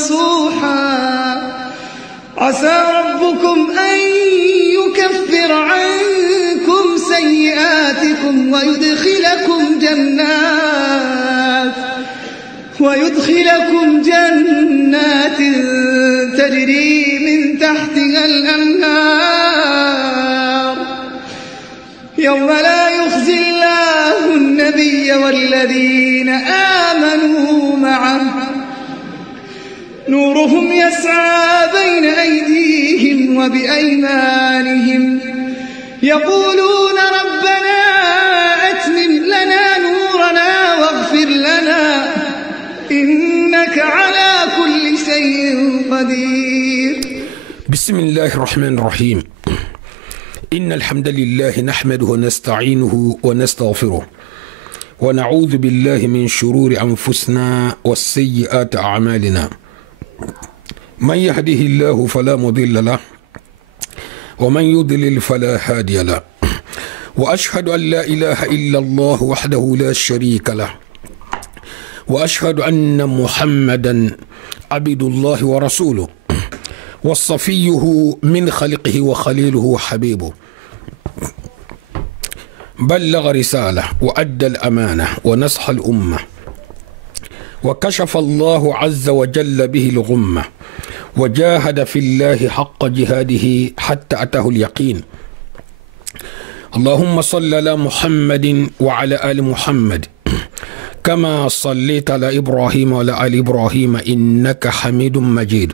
نصوحا عسى ربكم أن يكفر عنكم سيئاتكم ويدخلكم جنات تجري من تحتها الأنهار يوم لا يخزي الله النبي والذين آمنوا معه نورهم يسعى بين أيديهم وبأيمانهم يقولون ربنا أتمم لنا نورنا واغفر لنا إنك على كل شيء قدير. بسم الله الرحمن الرحيم. إن الحمد لله نحمده ونستعينه ونستغفره ونعوذ بالله من شرور أنفسنا والسيئات أعمالنا. من يهده الله فلا مضل له ومن يضلل فلا هادي له وأشهد أن لا إله إلا الله وحده لا شريك له وأشهد أن محمدا عبد الله ورسوله وصفيه من خلقه وخليله حبيبه بلغ رسالة وأدى الأمانة ونصح الأمة وكشف الله عز وجل به الغمة وجاهد في الله حق جهاده حتى أتاه اليقين. اللهم صل على محمد وعلى آل محمد كما صليت على إبراهيم وعلى آل إبراهيم إنك حميد مجيد.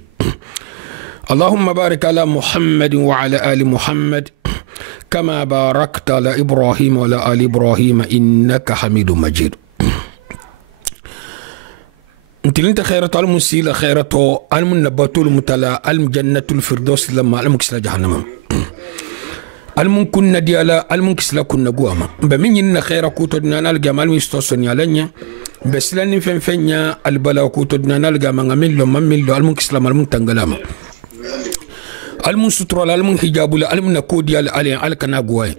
اللهم بارك على محمد وعلى آل محمد كما باركت على إبراهيم وعلى آل إبراهيم إنك حميد مجيد. انت خيرة المسيلة خيرة المنبات المتلا الجنة الفردوس لما المكسل جهنم الممكن ديالا المكسل كنا قواما بمين إن خيرة كوتدنا نلقى مستوصن يالنيا بس لن فنفنيا البلا كوتدنا نلقى مملو المكسل المنتنقلاما المنستر المنحجاب المنكودي الكنا قواي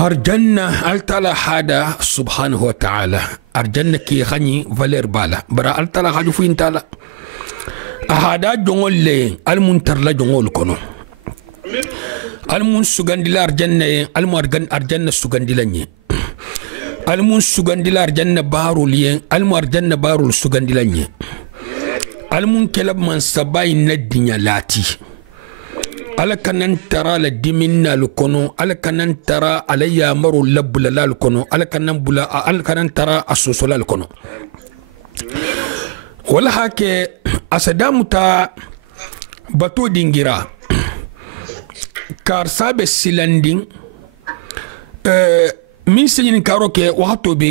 أرجنا التلا هذا سبحانه وتعالى أرجنا كي خني فالير بالا برا التلا هذا فين تلا هذا جمول لين المنتر لا جمول كنو المن سجندلا أرجنا المرجن أرجنا سجندلني المن سجندلا أرجنا بارو لين المرجنا بارو سجندلني المن كلب من سباي ندنيا لاتي ala kanan tara la diminna lu kono ala kanan tara ala yamaru labula la lu kono ala kanan tara asosola lu kono wala hake asadamu ta bato dingira kar sabe silanding min sinin karoke wato be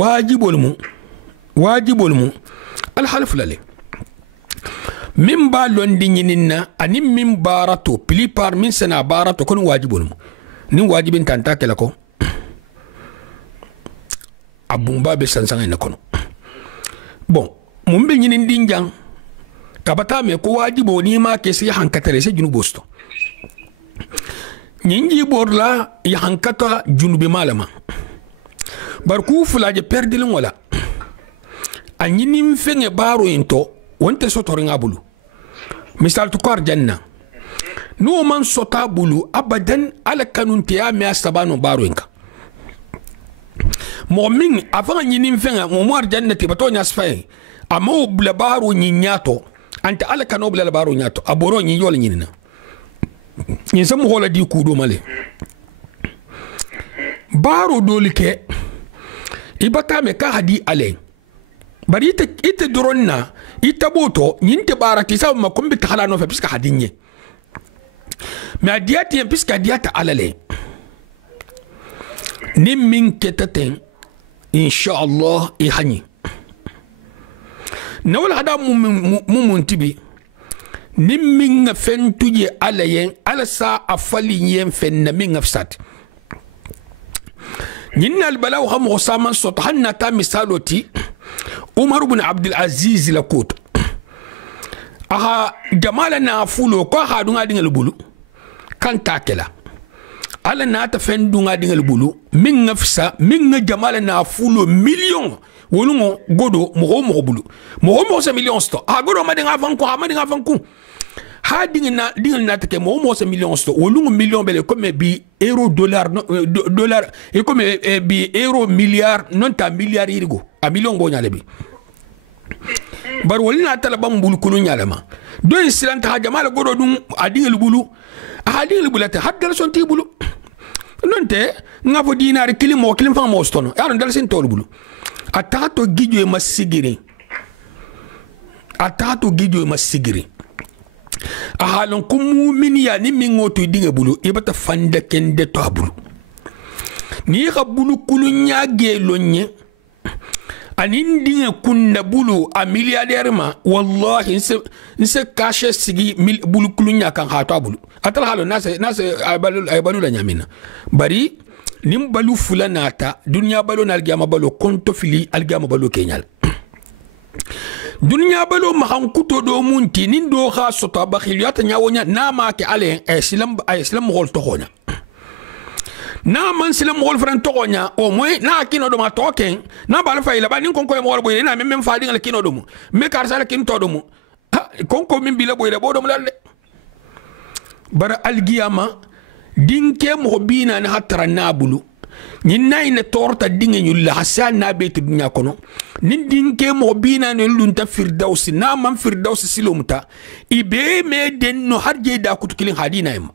wajibul mu al half lale min ba londi ñininna ani min barato plupart min sena barato kon wajibul mu ni wajibin tanta kala ko abumba be sansanga na kono bon mun be ñinin dinjang kabata me ko wajibo ni ma ke si hankatare se junu bosto ñinji borla ya hankata junubi malama barku fulaje perdilin wala anyinin fenge baro into wonte sotoringa bulu misal tukar janna no man sota bulu abadan ala kanunti ya me asabano baro inka momin afanga nyini mfenga momar jannati bato nyasfay amo bula baro nyinyato anta ala kano bula baro nyato aboro nyinyol nyinina nyinsam hola di kudo male baro dolike ibata me ka hadi ale bari ite dronna ita boto nyinte barati sa ma kombi takhala no fa piska hadinye ma diati piska diata alale nim min ketaten insha Allah ihani nawal hada mumun tibi nim min fentuje alayen alasa afali yen fenna min afsat nyinna albalaw ham ghasaman sot hanna ta misaloti Umar ibn Abdul Aziz lakot aha jamala na fulo ko ha dunga dingal bulu kan takela ala na ta fen dunga dingal bulu min ngafsa min nga jamala na fulo million wolungo godo mo bulu mo sa million sto a godo ma dinga fanku ha ma dinga fanku ha dingal na take mo sa million sto wolungo million bele comme bi euro dollar dollar e comme bi euro milliard non ta milliard irigo a million go nyale bi bar wolina tala bam bulu kunu nyale ma do silanta ha jamala godo dum a dingal bulu a dingal bulata haddal son ti bulu nonte nga fo dinar kilim fa mo stono ya dal sin tol bulu atato gijo masigiri a halon kumu min ya ni min ngoto dinga bulu ibata fanda kende to bulu ni ka bulu kulunya gelonye anin dinga kunna bulu a milliardaire ma wallahi nse kashe sigi bulu kulunya kan hato bulu atal halo nase ay balu la nyamina bari nim balu fulanata dunya balu na algama balu konto fili algama balu kenyal dunya balu mahankuto do munti nin do kha sota bakhiliyata nyawonya na ma ke ale islam gol to honya na man silam gol fran to honya o moy na kino do ma token na bal fayla ba nin konko e mo boy na mem fa dingal kino do mu me kar sala kin to do mu konko min bila boy le bodom lalle bara algiyama dinke mo bina na hatara nabulu nin nay ne torta dinge nyulla hasan na betu dunya kono nin dinke mo bina ne lunta firdausi na man firdausi silumta ibe me den no harje da kutukilin hadina yima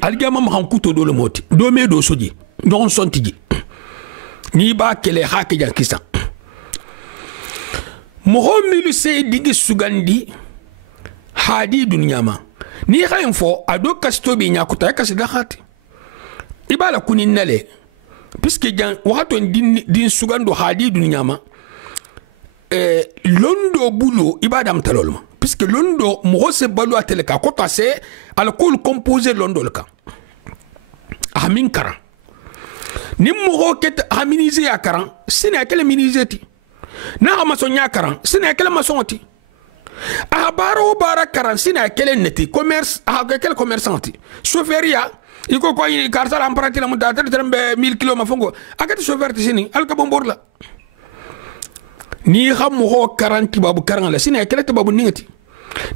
algiyama ma hankuto do le moti do me do soji don sontiji ni ba kele hake jan kisa mo homilu sey digi sugandi hadi dunya ma ni khayin fo ado kasto bi nya kuta kasida khati ibala kunin nale puisque jan wato din sugando hadi dunya ma londo bulo ibadam talolma puisque londo mo se balu atele ka ko passé alcool composé londo le ka amin kara ni mo ket aminiser akaran sina kele minizeti na amason nya karan sina kele masonti a baro bara karansina kele neti commerce a kele commerçanti chauffeuria iko ko yi karta la emprunter la muta terbe 1000 km mafongo akati chauffeur tisini alka bomborla ni xam ho 40 babu karan la sina kele babu ningati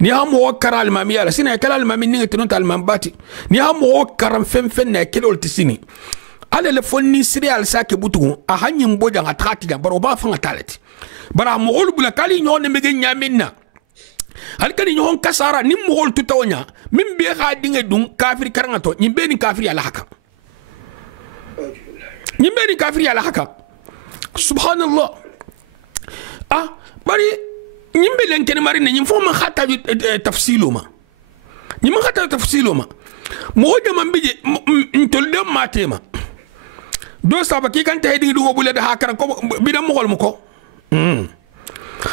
ni xam ho karal mami ala sina kele al mami ningati non tal mambati ni xam ho karan fen na kele ol tisini ale le fonni cereal sake butugo a hanyim boja ngatrati ja baro ba fanga taleti bara mo ol bula kali nyone mege nyaminna alkani ñon kasara nim mo hol tutawnya min be ha dinga dum kafir karangato nyimbe ni kafir ya lahaka subhanallah bari nyimbe len ken mari ne nyim fo ma khata tafsilo ma mo jama mbije ntol dem matema do saba ki kan tay dinga du bule da hakara ko bidam mo hol mu ko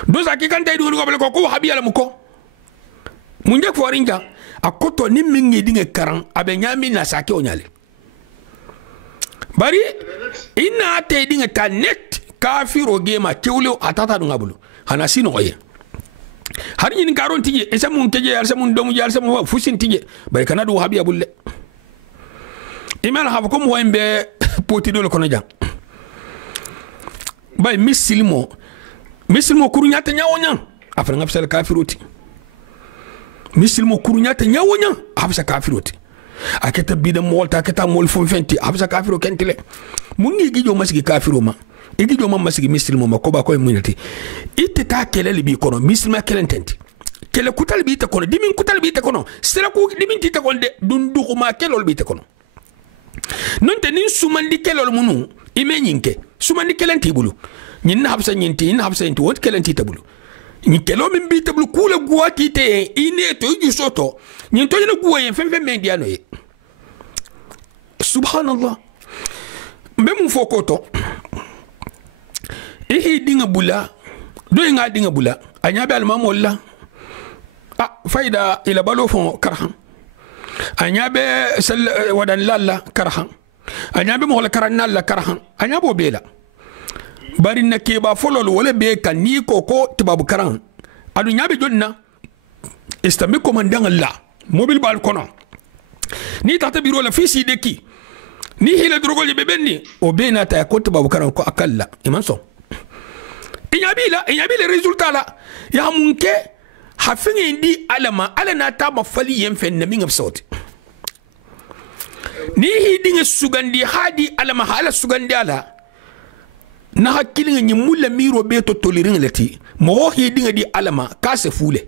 do sa ki kan tay du bule ko habiya mu ko munje forinja akoto ni mingi dinge karan abe nyami na sake onyale bari ina te dinge ta net kafiro gema tewlo atata dunga bulu hana sino oye har ni garon tije esa mun keje yar samun domu yar samun fusin tije bari kana do habiya bulle imal hafa ko mo wembe poti do kono jang bay misilmo kurunyata nyawonya afra ngapsal kafiroti misilmo kurunyata nyawonya afsa kafiroti aketa bida molta aketa mol fonfenti afsa kafiro kentile mungi gijo masigi kafiro ma igijo ma masigi misilmo ma ko ba ko munati itte ta kele libi kono misilma kelententi kele kutal bi ta kono dimin kutal bi ta kono sera ko dimin ti ta kono de dundu ko ma kelol bi ta kono nonte nin sumandi kelol munu imenyinke sumandi kelenti bulu nyin habsa nyinti in habsa nyinti wot kelenti tabulu ni kelo min bi tabulu kula guati te ine to ju soto nyin to na guwa yen fem mendiano ye subhanallah mbe mu fokoto ehi dinga bula do nga dinga bula anya be alma molla faida ila balo fon karhan anya be wadan lalla karhan anya be mo la karan nalla karhan anya bo bela bari na ke ba folol wala be kan ni ko tibabu karan adu nyabe jonna istami commandant Allah mobile bal kono ni tata biro la fisi deki ni hila drogol be benni o be na ta ko babu karan ko akalla iman so inyabila resultat la ya munke hafin indi alama ala na ta mafali yemfen na minga soti ni hidinga sugandi hadi alama hala sugandi ala na hakkilinga ni mulla miro be to tolirin lati mo hidinga di alama ka se fule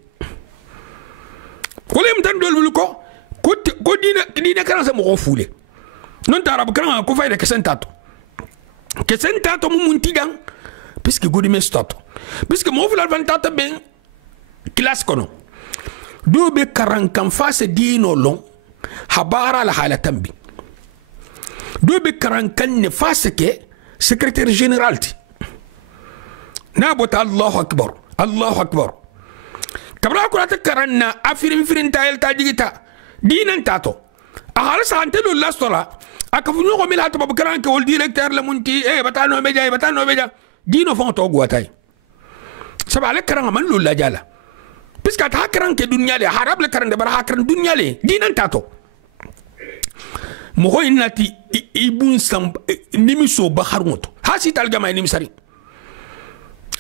ko lem tan dol ko dina karan sa mo fule non ta arab karan ko fayda kesentato mu muntigan puisque godi me stop puisque mo fula vantata ben classe kono do be karan kan face dino long habara la halatan bi do be karan kan ne face ke secrétaire général ti na bota allahu akbar kabra ko ta karanna afirin tayel ta digita dinan tato a halsa antelo lastola akafu ñoko mil hato babu karan ke wol directeur la munti batano media dino fon to guatay sabale karan man lo la jala puisque ta karan ke dunya le harab le karan de bar hakran dunya le dinan tato mo hoy nati ibun sam nimiso ba harmoto hasi tal gama nimisari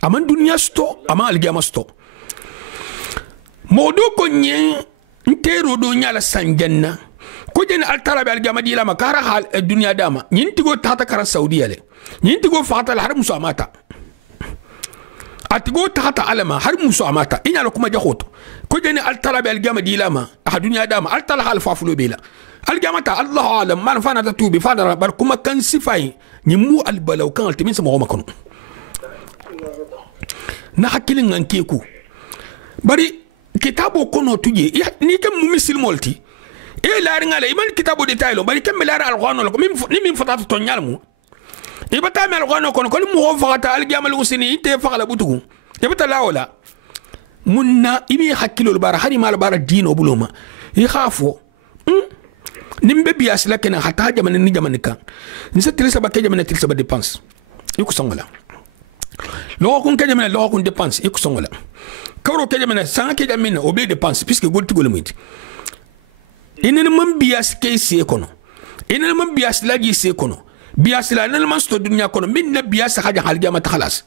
aman dunya sto ama algama sto modo ko nyen ntero do nyala sanjanna ko jeni altarabi algama di la makara hal dunya dama nyintigo tata kara saudiya le nyintigo fata al haram suamata atigo tata alama haram suamata inyala kuma jahoto ko jeni altarabi algama di la ma dunya dama altala hal fafulo bela algama ta allah alam man fana ta tubi fana bar kuma kan sifai nyimu albalaw kan altimin sama ko makon na hakilin nganke ku bari kitabo kono tuje ni kam mu misil molti la ringa le iman kitabo detailo bari kam lar alqur'an ko min fatata to nyalmu ibata mel alqur'an ko mu fata aljamal usini te faqala butugu ibata lawla munna imi hakilo bar hari mal bar dino buluma khafo nimbe bias lakena hata jaman ni jaman kan ni sa tilsa ba ke jaman tilsa ba dépense iku songola lo kun ke jaman lo kun dépense iku songola kawro ke jamana san ke jamina obe dépense puisque golti golumiti inen man bias ke se kono inen man bias laji se kono bias la nan man sto dunya kono min na bias haja haljama ta khalas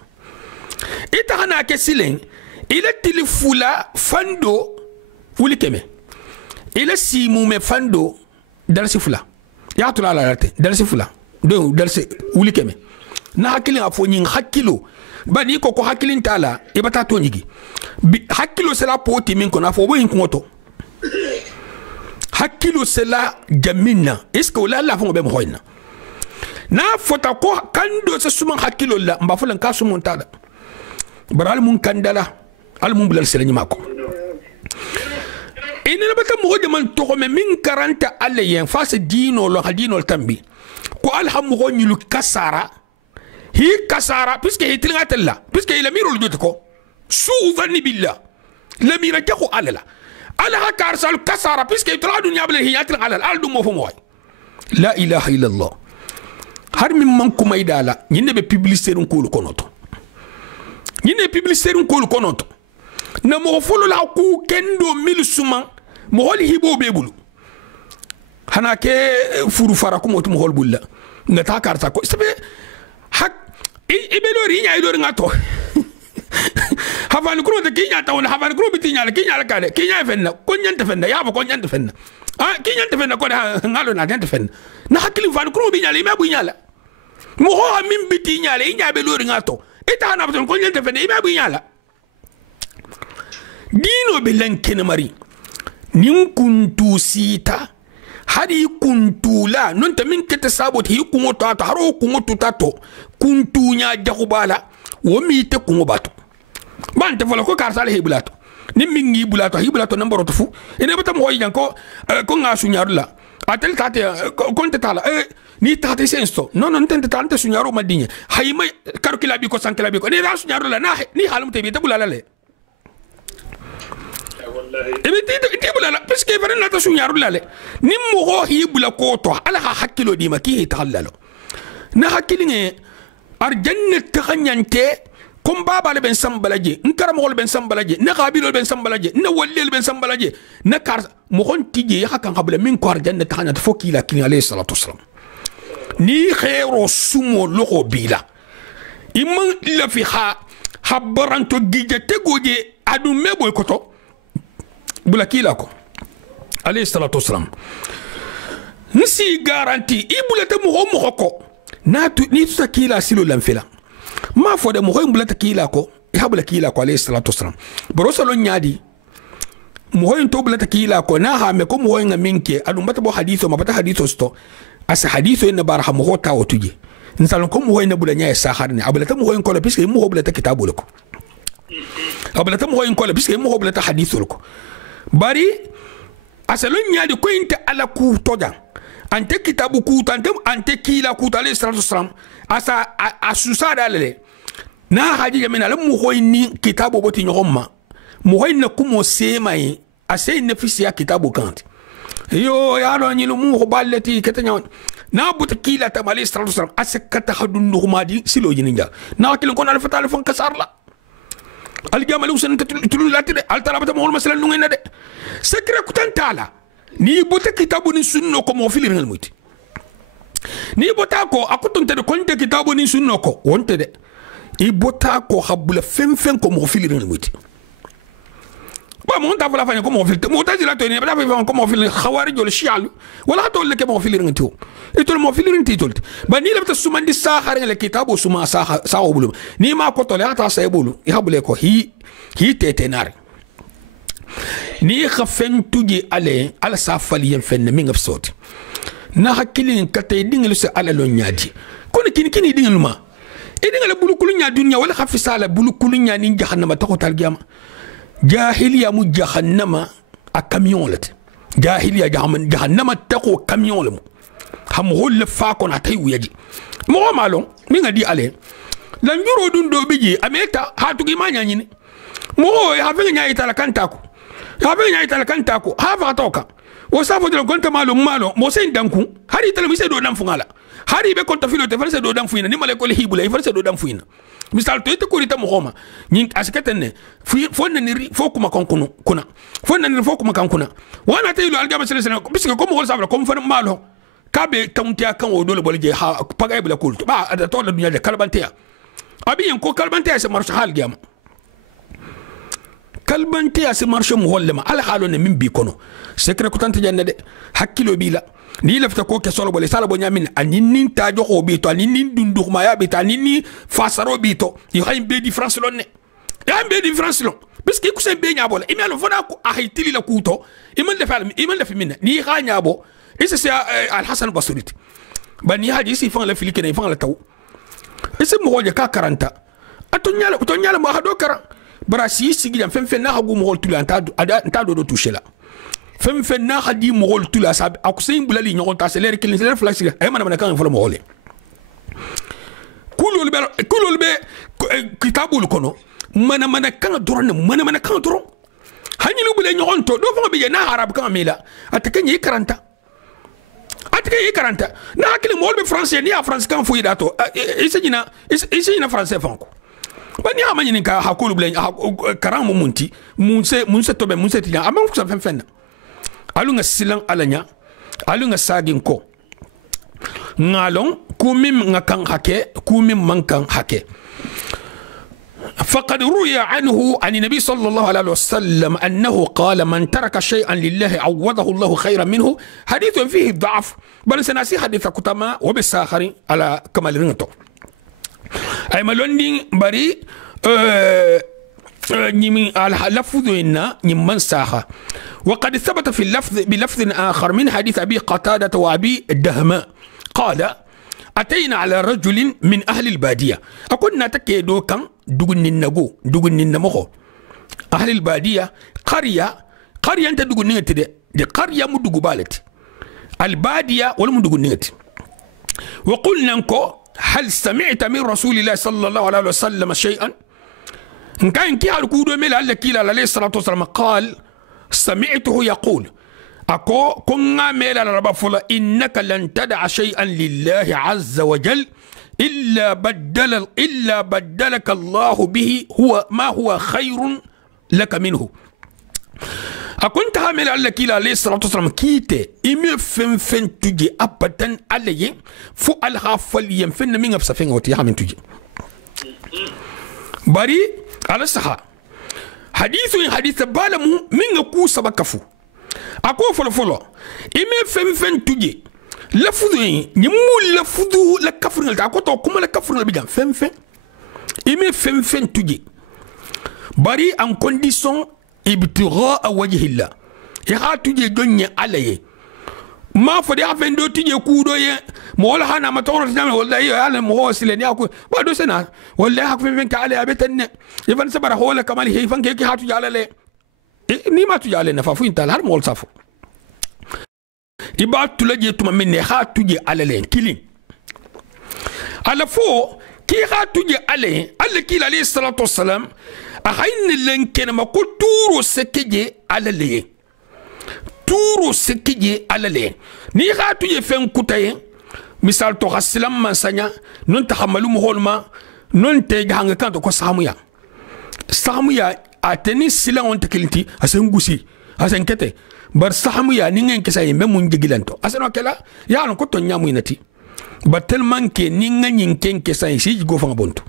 ita hana ke silen ila tilfula fando wuli keme ila simu me fando dalsi fula ya tula la late dalsi fula do dalsi wuli keme na hakili afo nyin hakilo bani ko hakilin tala e bata to nyigi hakilo sela poti min ko na fo boyin ko hakilo sela jamina est ce que la fo be mo hoyna na fota ko kando se suman hakilo la mba fulan ka sumun tala baral mun kandala al mun bulal sela nyima ko ina bata mo jaman to ko min karanta alle yen face dino lo hadino tambi ko alhamu ko nyulu kasara hi kasara puisque hi tilgatella puisque il amiro ljutko suu dhanni billah lamira jaxu alala ala hakar sal kasara puisque tra dunya bele hi yatil alal al dum mo fo moy la ilaha illa allah har min man kuma idala nyinde be publicité dun ko konoto nyinde publicité dun ko konoto na mo folo la ku kendo mil suma mo hol hibo be bulu hana ke furu fara ko mo tum hol bulla ngata karta ko sabe hak ibelori nya idori ngato havan kuro de kinya tawon havan kuro bitinya la kinya la kale kinya fenna ko nyanta fenna ya ko nyanta fenna kinya fenna ko da ngalo na nyanta fenna na hakili van kuro binya le mabu nyala mo ho min bitinya le nya belori ngato ita na ko nyanta fenna mabu nyala dino belenkene mari nin kuntu sita hari kuntu la non ta min kete sabot hi kungo tato haro kungo tato kuntu nya jakubala wo mi te kungo bato ban te fola ko karsale hebulato ni mingi bulato hibulato nambaro to fu ene batam hoy janko ko nga suñaru la atel tate ko te tala ni tate senso non tente tante suñaru madinya hayma karo kila bi ko sankela bi ko ne ra suñaru la na ni halum te bi te bulala le te bulala parce que vraiment ta suñaru la le ni mo ho hibula ko to ala hakilo di ma ki tahallalo na hakilinge ar jannat takhanyante kom baba le ben sambalaje nkara mo ben sambalaje na qabilo ben sambalaje na walil ben sambalaje na kar mo hon tije ya kan qabla min ko arjanna tahana fokila kin alayhi salatu wassalam ni khairu sumo loko bila imman la fi habbaranto gije tegoje adu meboy koto bula kila ko alayhi salatu wassalam nsi garanti ibulata mo ko natu ni tutakila silo lamfila ma fo de mo bulata kila ko habula kila ko alayhi salatu wassalam borosalo nyadi mo to bulata kila ko na ha me ko mo ngaminke adu mata bo haditho mabata haditho sto asa haditho ina barha mo ta wotuje nsalon ko mo na bulanya ya sahar ni abulata mo ko piske mo bulata kitabu lako abulata mo ko piske mo bulata haditho lako bari asalon nyadi ko inte ala ku toja ante kitabu ku ante kila ku alayhi salatu wassalam asa asusada lele na haji jamina le mo ni kitabu boti nyoma mo na kumo semai ase ne fisia kitabu kant yo ya do nyilu mo ballati ketanya na buta kila ta alayhi salatu wassalam ase kata hadun nuhmadi silo jininja na kilon kon alfa telefon kasarla al jamal usan tulu lati de al talabata mo masala nungena de sekre kutantala ni buta kitabu ni sunno ko mo filir ngal muti ni bota ko akutunte de konte kitabu ni sunno ko wonte de i bota ko habula fem ko mo filir ngal muti ba mo ta fala fanya ko mo filir mo ta jila to ni ba fa ko mo filir khawarij wal shi'al wala to le ke mo filir ngal to itol mo filir nti to ba ni labta sumandi sahar le kitabu suma sa bulu ni ma ko to le ata sa bulu i habule ko hi tetenar ni khafen tuji ale ala safali yen fenne mi ngaf soti na hakilin katay dingal se ala lo nyaadi kon kini dingal ma e dingal bulu kulu nya dunya wala khafi sala bulu kulu nya ni jahannama ta ko tal giyama jahiliya mu jahannama a camion lat jahiliya jahannama ta ko camion lamu ham hol fa ko na tay wuyaji mo malon mi ngadi ale lan juro dun do biji ameta hatu gi ma nya nyini mo ha fe nya itala kantako ha fe nya itala kantako ha fa toka o safo de gonta malo mo sen danku hari tala mi se do dan fungala hari be konta filo te farse do dan fuina ni male ko hibula farse do dan fuina misal to ite ko rita mo homa nyin asketen ne fo na ni fo kuma konkunu kuna fo na ni fo kuma kankuna wana te ilo aljama sele sele biske ko mo hol sabla ko fa malo kabe tauntia kan o dole bolje ha paga bla kulto ba da to la dunya de kalbantia abi en ko kalbantia se marche hal gama kalbantia se marche mo hollema al halone min bi kono secret ko tante janne de hakkilo bila ni lafta ko ke solo bole sala bo nyamin aninin ta joko bito aninin dundu ma ya bita anini fasaro bito yo hay be di france lonne ya be di france lon biski ku se be nyabo e melo fona ko ahitili la kuto iman le minna ni ha nyabo ese se al hasan basrit bani hadisi fan la filike ne fan la taw ese mo hoje ka 40 to nyala mo ha do karan brasi sigi jam fem na hagu mo hol tulanta ta do toucher la fem na hadi mo hol tula sab akusin bulali nyon ta seler kilin seler flash ay man kan fo mo hole kulul be kitabul kono mana kan doron mana kan doron hanyi lu bule nyon to do fo be na arab kan mila atake nyi 40 na hakili mo hol be français ni a france kan fo yidato isina français fanko bani amani ni ka hakulu bule karam mo munti munse to be munse tinya amam ko fem alunga silang alanya alunga sagin ko ngalong kumim ngakang hake kumim mankang hake فقد روي عنه عن النبي صلى الله عليه وسلم أنه قال من ترك شيئا لله عوضه الله خيرا منه حديث فيه ضعف بل سناسي حديث كتما وبالساخر على كمال رنتو أي ملونين بري نيمي على لفظ إن نيمان ساخا وقد ثبت في اللفظ بلفظ آخر من حديث أبي قتادة وأبي الدهماء قال أتينا على رجل من أهل البادية أكون تكيدو كان دوغن النمو أهل البادية قرية أنت دوغن نيت دي قرية مدوغ بالت البادية ولا مدوغ نيت وقلنا نكو هل سمعت من رسول الله صلى الله عليه وسلم شيئا إن كان كي على كودو ميل على كيلا عليه الصلاة والسلام قال سمعته يقول أكو كنا ميل على ربا فلا إنك لن تدع شيئا لله عز وجل إلا بدلك الله به هو ما هو خير لك منه. أكنت عامل على كلا عليه الصلاة والسلام كيته إمي فن تجي أبدا عليه فو الغافل ينفن من أبسفين وتي عامل تجي bari ala saha hadithu balamu minga ku sabakafu ako folo ime fem tuje lafudu ni mu lafudu la kafringal ta ko to kuma la kafringal bigan fem ime fem tuje bari en condition ibtigha wajhillah ya ha tuje gonye alaye ma fodi afen do tije kudo ye mo wala hana ma tawra tan wallahi ala mo wasile ni ako ba do sena wallahi hak fen ka ala abetan ifan sabara hola kamal he fan ke hatu jalale ni ma tu jale na fa fu intal har mo wal safu iba tulaje tuma minne hatu je alale kilin ala fo ki hatu je ale alla kila alayhi salatu wassalam a hayne lenken ma ko turo sekeje alale turo sekije alale ni khatu ye fen kutaye misal to khasilam mansanya non tahamalu muholma non te hanga kanto ko samuya ateni sila on tekilti asen gusi asen kete bar samuya ni ngen kesa yembe mun jigilanto aseno kala ya no ko to nyamu inati batel manke ni ngen ken kesa yi go fanga bonto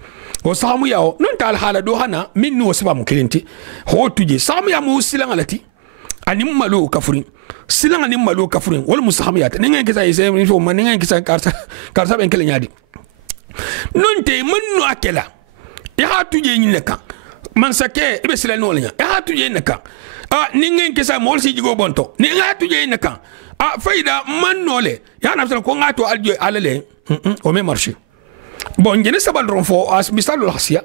o samuya o non tal hala do hana min no siba mu kilinti ho tuje samuya mu sila alati anim malo kafurin silang anim malo kafurin wal musahamiyat ninga kisa ise ni fo man ninga kisa karsa ben kele nyadi non te man no akela ya hatu je nyineka man sake ibe sila no lenya ya hatu je neka ninga kisa mol si jigo bonto ninga hatu je neka faida man no le ya na ko ngato aljo alale o me marché bon jene sabal ron fo as misalul hasiya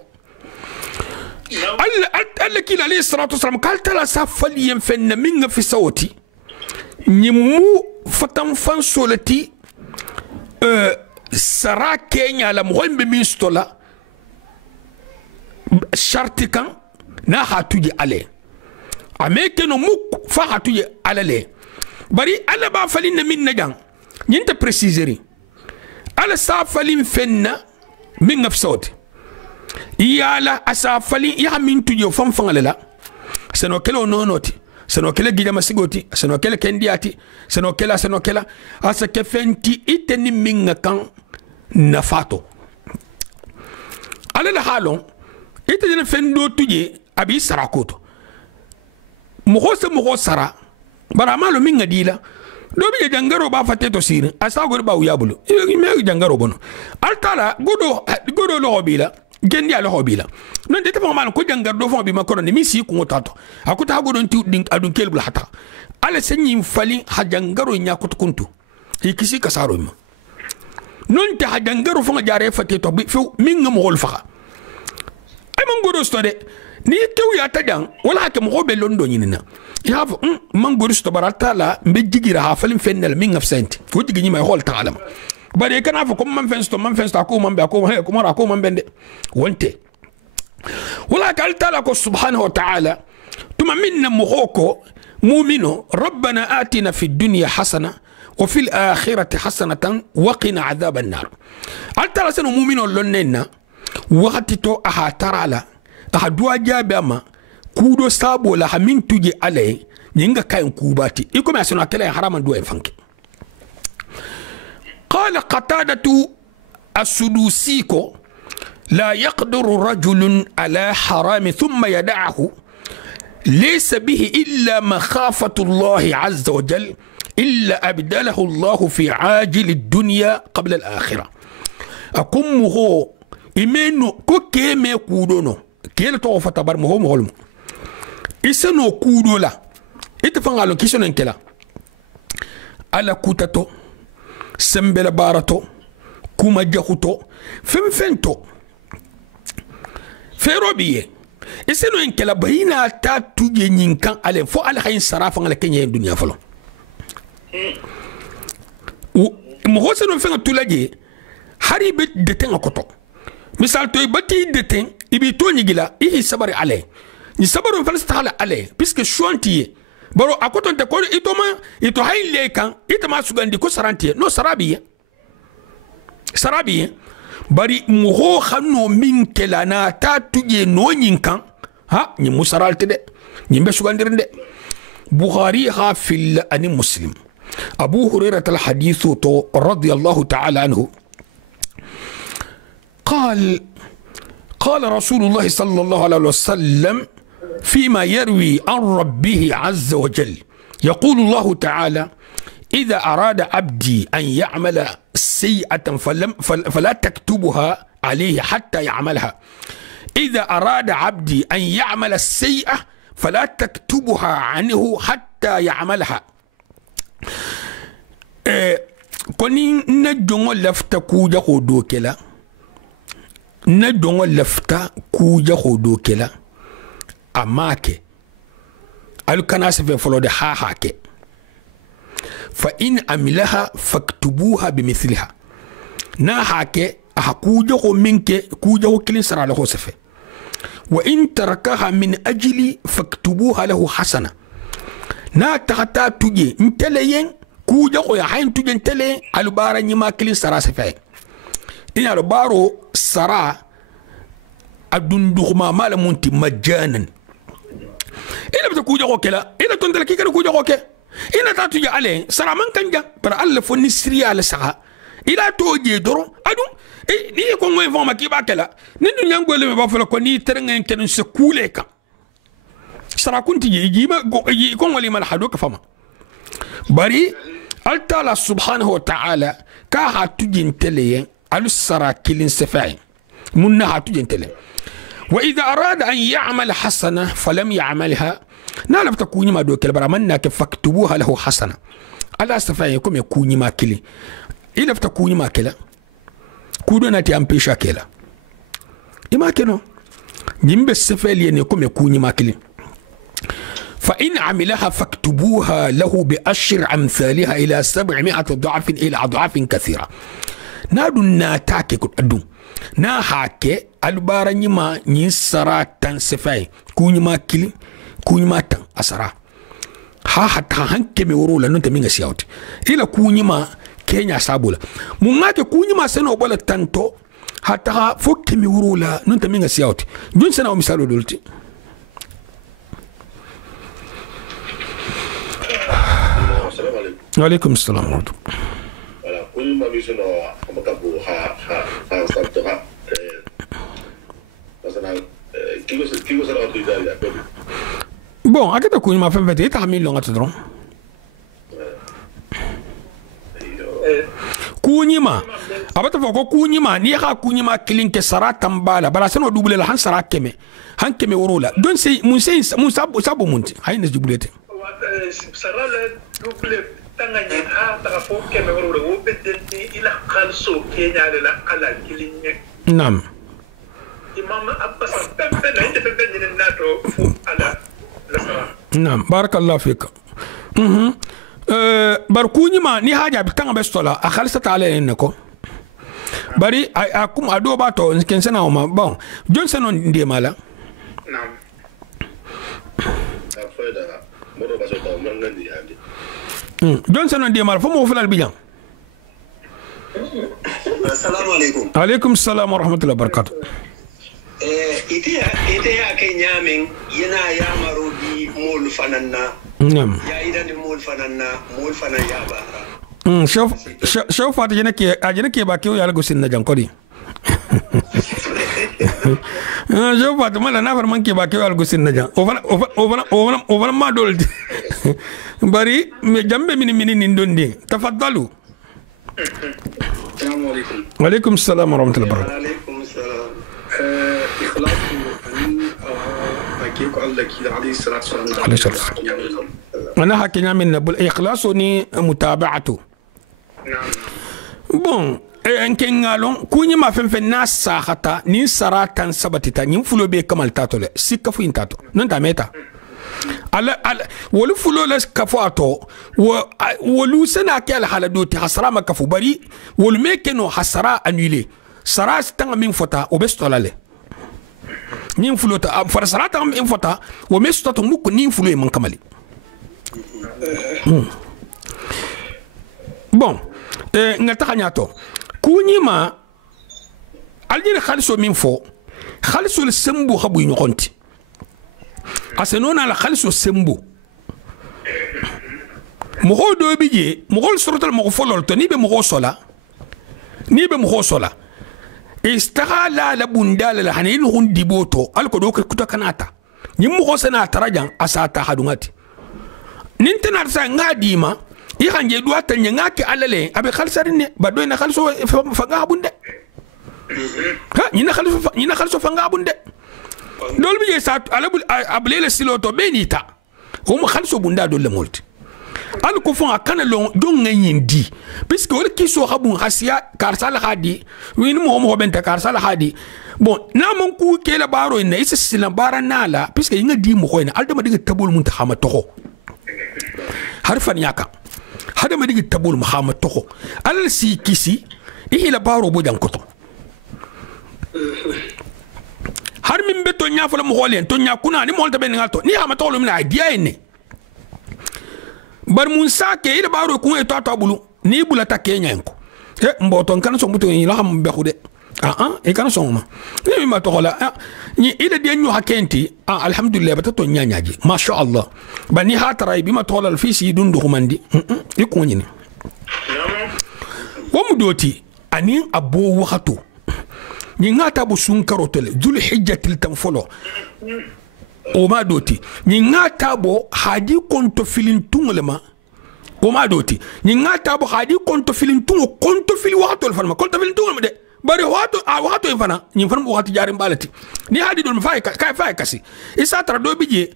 alla kila alayhi salatu wasalam kal tala safal yemfen minga fi sawti nyimu fatam fan solati sara kenya la mohembe min stola shartikan na hatuji ale ameke no muk fa hatuji alale bari alla ba falin min najan nyinta préciser alla safalin fenna minga fi sawti yala asafali ya min tujo fanfangale la seno kelo nonoti seno kele gida masigoti seno kele kendiati seno kela asa ke fenti iteni minga kan nafato ala la halon iteni fendo tuje abi sarakoto mo sara bara malo minga dila do bi jangaro ba fateto sire asa go ba uyabulu me jangaro bono altala godo lo bila gendi ala hobila non de tafama man ko jangar do fo bi makoro ni misi ko tato akuta hago don tu din adun kelbul hata ala sanyi fali hajangaro nya ko kuntu ikisi kasaro ma non te hajangaro fo jare fate to bi fi min ngam hol fa ay man godo stode ni tew ya tajan wala ke mo be londo nyina ya fa man godo sto barata la mbe jigira ha falin fennel min ngaf senti ko jigi ni may hol ta alama bari kana fa comme man fensto ko man be ko he ko mara ko man bende wonte wala kal tala ko subhanahu wa ta'ala tuma minna muhoko mu'mino rabbana atina fid dunya hasana wa fil akhirati hasanatan wa qina adhaban nar al tala sanu mu'mino lonnena wakati to aha tarala aha duwa jabama kudo sabo la hamin tuje ale nyinga kayen kubati iko me asuna kala haraman duwa fanki قال قتادة السدوسيكو لا يقدر رجل على حرام ثم يدعه ليس به إلا مخافة الله عز وجل إلا أبدله الله في عاجل الدنيا قبل الآخرة أقوم هو إمينو كوكي مي كودونو كيل توفى تبار مهو مهولم إسنو كودو لا إتفنغالو كيسو ننكلا على كوتاتو sembele barato kuma jakuto femfento ferobiye iseno en kala bayina ta tuje nyinkan ale fo ala hayin sarafa ngala kenya dunya falo mo hoseno fenga tulaje haribe deten akoto misal to bati deten ibi to nyigila ihi sabari ale ni sabaro falsta ala ale puisque chantier baro akoton te ko ito hayle kan itama sugandi ko sarantie no sarabiye bari muho khano min kelana ta tuje no nyinkan ha ni musaralte de ni be sugandirde bukhari ha fil ani muslim abu hurairah al hadithu to radiyallahu ta'ala anhu قال رسول الله صلى الله عليه وسلم فيما يروي عن ربه عز وجل يقول الله تعالى إذا أراد عبدي أن يعمل سيئة فلا تكتبها عليه حتى يعملها إذا أراد عبدي أن يعمل السيئة فلا تكتبها عنه حتى يعملها كوني نجون لفتا كوجا خودو كلا نجون لفتا كوجا خودو كلا أماكي ألو كان في فلو دي هاكي فإن عملها فاكتبوها بمثلها نا هاكي أحكوجا منك كوجا كلين سرع له سفه وإن تركها من أجلي فاكتبوها له حسنة نا تغتا تجي انتلين كوجا يا حين تجي انتلين البارا نيما كلين سرع سفه إن البارو سرع أدندوغما مالا مونتي مجانا إلا بتكوجا كلا إلا تندلكي كلا كوجا كلا إلا تاتجي عليه سرع من كنجا برا الله فني سريا لسعى إلا توجي درو أدو ni ko ngoy fama ki ba kala ni du nyang bole me ba fala ko ni terengen ken se kule ka sara kunti ji ma ko ngoli mal hadu ka fama bari altala subhanahu wa ta'ala ka ha tujin tele al sara kilin safai munna ha tujin tele wa idha arada an ya'mal hasana falam ya'malha nalaf takuni ma do kala bara manna ka faktubuha lahu hasana ala safai ko me kuni ma kili ila takuni ma kala kudo na ti ampesha kela ima keno jimbe sefeli ne kome kunyi makili fa in amilaha faktubuha lahu bi ashir amthaliha ila 700 ضعف الى اضعاف كثيره nadu na take adu na hake albara nyima nyi sara tan sefai kunyi makili kunyi matan asara ha hatta hanke me woro la nunta minga siawti ila kunyi ma Kenya sabula mungake kunyima seno bola tanto hata fokke mi wurula nunta minga siawti jun sena o misalo dolti wa alaikum assalam wala kunyima bisono amakabu ha sabta masana kigo sala o tudala bon akata kunyima fa vete ta mi longa todron kunyima abata foko kunyima ni ha kunyima kilinke saratan bala bara sano double la han sara keme han keme worola don sey mun sabo munti hayna jubulete sarala double tanganye ha ta fo keme worola wo bedenti ila khalso kenya la ala kilinye nam imam abbas pempe na inde pempe ni nato fu ala la sara nam barakallahu fik barkuni ma ni haja bitanga bestola a khalsa taala enko bari akum ado bato ken sena o ma bon johnson on ndi mala nam afeda modo baso ta mangandi andi johnson on ndi mala fo mo fulal bijan assalamu alaikum alaikum assalam wa rahmatullahi wa barakatuh ite ya kai nyamin yana ya maro di mol fananna nam ya idan mol fanan ya bara شوف فات جنك باكيو يا لغو سن نجان كودي شوف فات مالا نافر منكي باكيو يا لغو سن نجان اوفر ما دولت بري جنب من ندون دي تفضلوا السلام عليكم وعليكم السلام ورحمه الله وبركاته alaikum salam اخلاص باكيكو الله كده عليه الصلاه والسلام عليه الصلاه والسلام انا حكينا من الاخلاص متابعته نعم bon enke ngalon kunyi ma fenfe na sahata ni saratan sabatita ni fulo be kamal tato le sikka fu intato non da meta ala wolu fulo les kafu ato wolu sana ke al haladoti hasara ma kafu bari wolu meke no hasara annulé sara stanga min fota o bestolale ni fulo ta fara sara ta min fota o mesto to mukko ni fulo man kamali bon ngata kanyato kunyima aljini khaliso min fo khaliso le sembo habu ñoxonti asenona la khaliso sembo moxo do bi je moxol sorotal moxo folol to ni be moxo sola istahala la bundala la hanin hun diboto alko do kuta kanata ni moxo sena tarajan asata hadungati nintena sa ngadima i hanje do atanya ngake alale abe khalsarine ba do na khalso fanga bunde ha ni na khalso fanga bunde dol bi je sa alabul ablele siloto benita hum khalso bunda do le molti al ko fon akana lon don ngayindi puisque wol ki so habun hasiya karsal hadi wini mo benta karsal hadi bon na mon ku ke la baro ina isa silan baranala puisque yinga di mo ko ina aldama diga tabul mun tahama toho harfan yaka hada ma digi tabul mahama toho alal si kisi ihila baro bo jankoto har min beto nya fala mo holen to nya kuna ni molta ben ngato ni hama tolo mina dia ene bar mun sake ila baro ku e to bulu ni bula ta kenya enko mboton kan so muto ni la ham be xude e kan so ma ni ma to hola ni ila de ñu hakenti alhamdulillah batato nya nyaaji ma sha Allah bani hatara bi ma to hola fi si dundu xumandi e ko ñini wo mu doti ani abo waxatu ni ngata bu sun karotele dul hijjatil tanfolo o ma doti ni ngata bo hadi konto filin tungulema o ma doti ni ngata bo hadi konto filin tungo konto fili waxatu falma konto filin tungulema de bari waxatu fana ni fana waxatu jarim balati ni hadi dol fay kasi isa tra do bije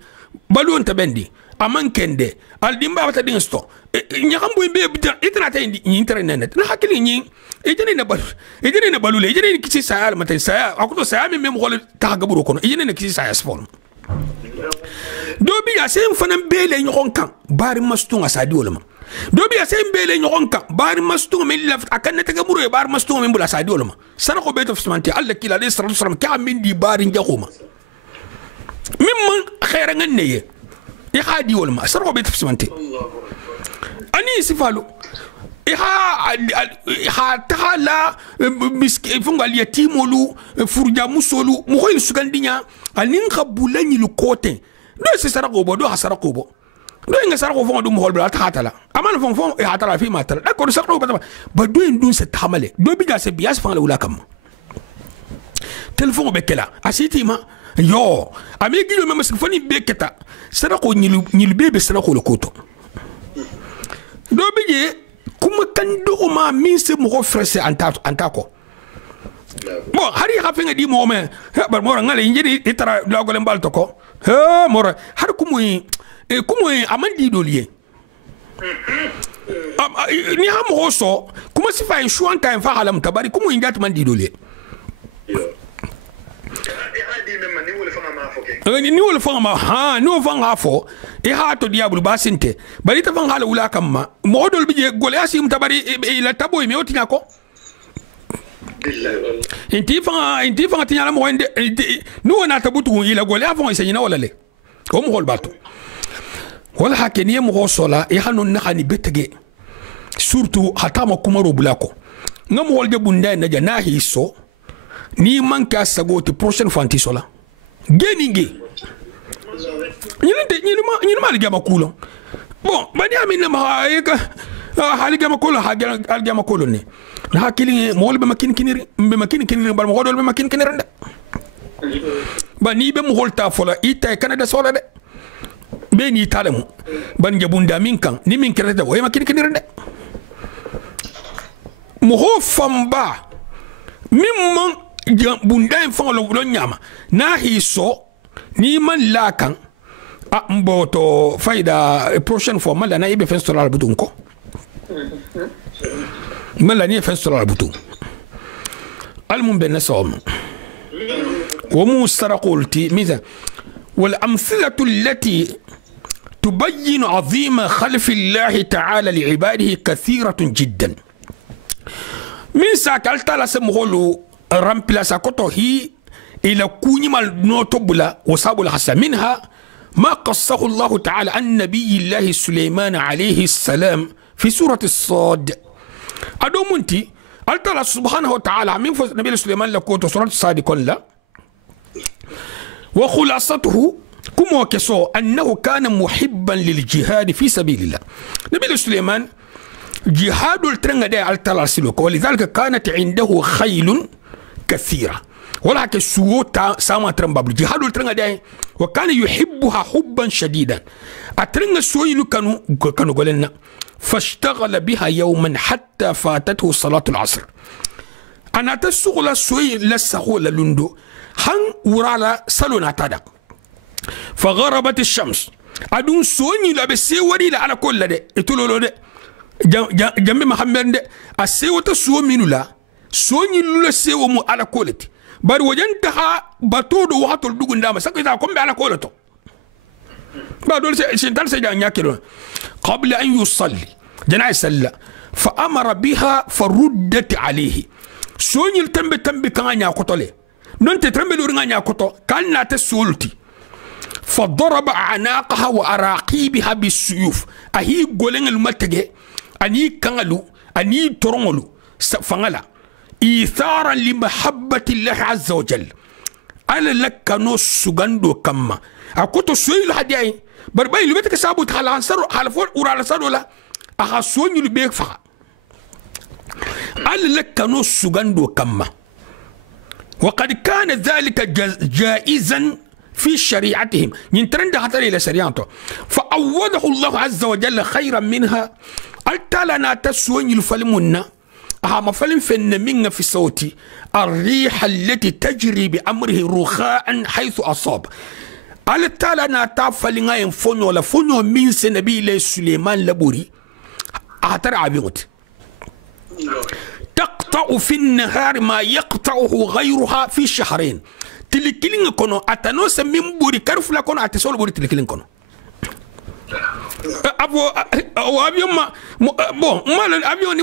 balon tabendi amankende al dimba bata dinsto ñakam boy be itna tay ni internet na hakili ni ejene na balu le ejene kisi sayal mata saya akuto saya mi mem xol tax gaburo kono ejene na kisi saya spol do bi ya sem fanam bele ñokon kan bari mastunga sadi wala do bi ya sem bele ñokon kan bari mastunga min laf akan ta gaburo bari mastunga min bula sadi wala sana ko beto fsmanti alla kila alayhi salatu wasalam ka min di bari njaxuma mimman khayra nganne ihadi wala sana ko beto fsmanti ani sifalu iha tahala miski fungal yatimolu furja musolu mo khoy sugandinya anin khabulani lu kote do se sarako bo do hasarako bo do nga sarako fo dum holbla ta hatala amana fo e hatala fi matala d'accord sarako ba do ndun se tamale do bi ja se bias fa la wala kam telephone be kala asitima yo ami gido me mas fani be keta sarako nyilu bebe sarako le koto do bi je kuma kan do ma min se mo frese antako bon hari ha fenga di mo me bar mo ngale njiri itara lagole mbalto ko he mora har kumu amandi dolie ni ha mo so kuma si fa shuan kan fa halam tabari kumu indat mandi dolie ni wol fanga ma ha no fanga fo e ha to diabul basinte bari ta fanga hala wula kamma modol bije gole asim tabari ila tabo mi otinya ko inti fanga tinya la mo inde no na tabutu ila gole afon isenya wala le ko mo hol bato wala hakeni mo sola e hanu na hani betege surtout hatama kumaro bulako ngam hol de bunda na janahi so ni manka sagoti prochaine fois anti sola geninge ñi ma ligama kulo bon bani amina ma eka haliga makulo haliga makulo ne na hakili mo be makin kiniri bar mo hodol be makin kiniri de bani be mo holta fola ita canada sola de be ni talemu ban jabunda min kan ni min kirete o makin kiniri de mo ho famba mimman bunda en fanga lo nyama na hiso ni man lakan mboto faida prochaine fois mala na ibe fenstoral butun ko mala ni fenstoral butun almum ben som wa mustaraqulti miza wal amthilatu allati تبين عظيم خلف الله تعالى لعباده كثيرة جدا من ساكلت على سمغلو رامبلاس كوتو هي الى كونيمال نوتوبلا وصابو الحسن منها ما قصه الله تعالى عن نبي الله سليمان عليه السلام في سورة الصاد أدو منتي الله سبحانه وتعالى من نبي سليمان لكوتو سورة الصادقون لا وخلاصته كم وكسو أنه كان محبا للجهاد في سبيل الله. نبي سليمان جهاد الترنغ دي الله سلوك، ولذلك كانت عنده خيل كثيرة ولكن سوء ساما ترنباب جهاد الترنغ دي وكان يحبها حبا شديدا. الترنغ سوء كانوا قولنا فاشتغل بها يوما حتى فاتته صلاة العصر. أنا تسوغل سوء لسهول لندو هن ورالا سلونا تادا فغربت الشمس أدون سوني لا بسيوري لا على كل ده اتولو ده جنب محمد ده السيوة تسوى منو لا سوني لا سيوة مو على كولتي بار وجنتها باتودو وحطل دوغن داما سكتا كم على كولتو بعدول سنتان سيجان ياكلون قبل أن يصلي جناي سلا فأمر بها فردت عليه سوني التنبي كان ياكوتولي نونت ترمبي لورنا ياكوتو كان لا تسولتي فضرب عناقها وأراقيبها بالسيوف أهي غولين المتجه أني كانلو أني ترونلو فنلا إيثارا لمحبة الله عز وجل. ألا لك نو سوغاندو كما أكوتو سويل هداي برباي لبيتك سابوت على انصار على فوق ورا سالولا أخسوني لبيك فخا. ألا لك نو سوغاندو كما وقد كان ذلك جائزا في شريعتهم ينترند حتى إلى شريعته فأوضح الله عز وجل خيرا منها. التالنا تسوين الفلمنا أهم فلم فن من في صوتي الريح التي تجري بأمره رخاء حيث أصاب. التالنا تفلنا ينفون ولا فنو من سنبي سليمان لبوري أترى عبيوت تقطع في النهار ما يقطعه غيرها في شهرين. تلكيلين كونو أتنوس من بوري كارفلا كونو أتسول بوري تلكيلين كونو أبو أبيون ما بون ما أبيون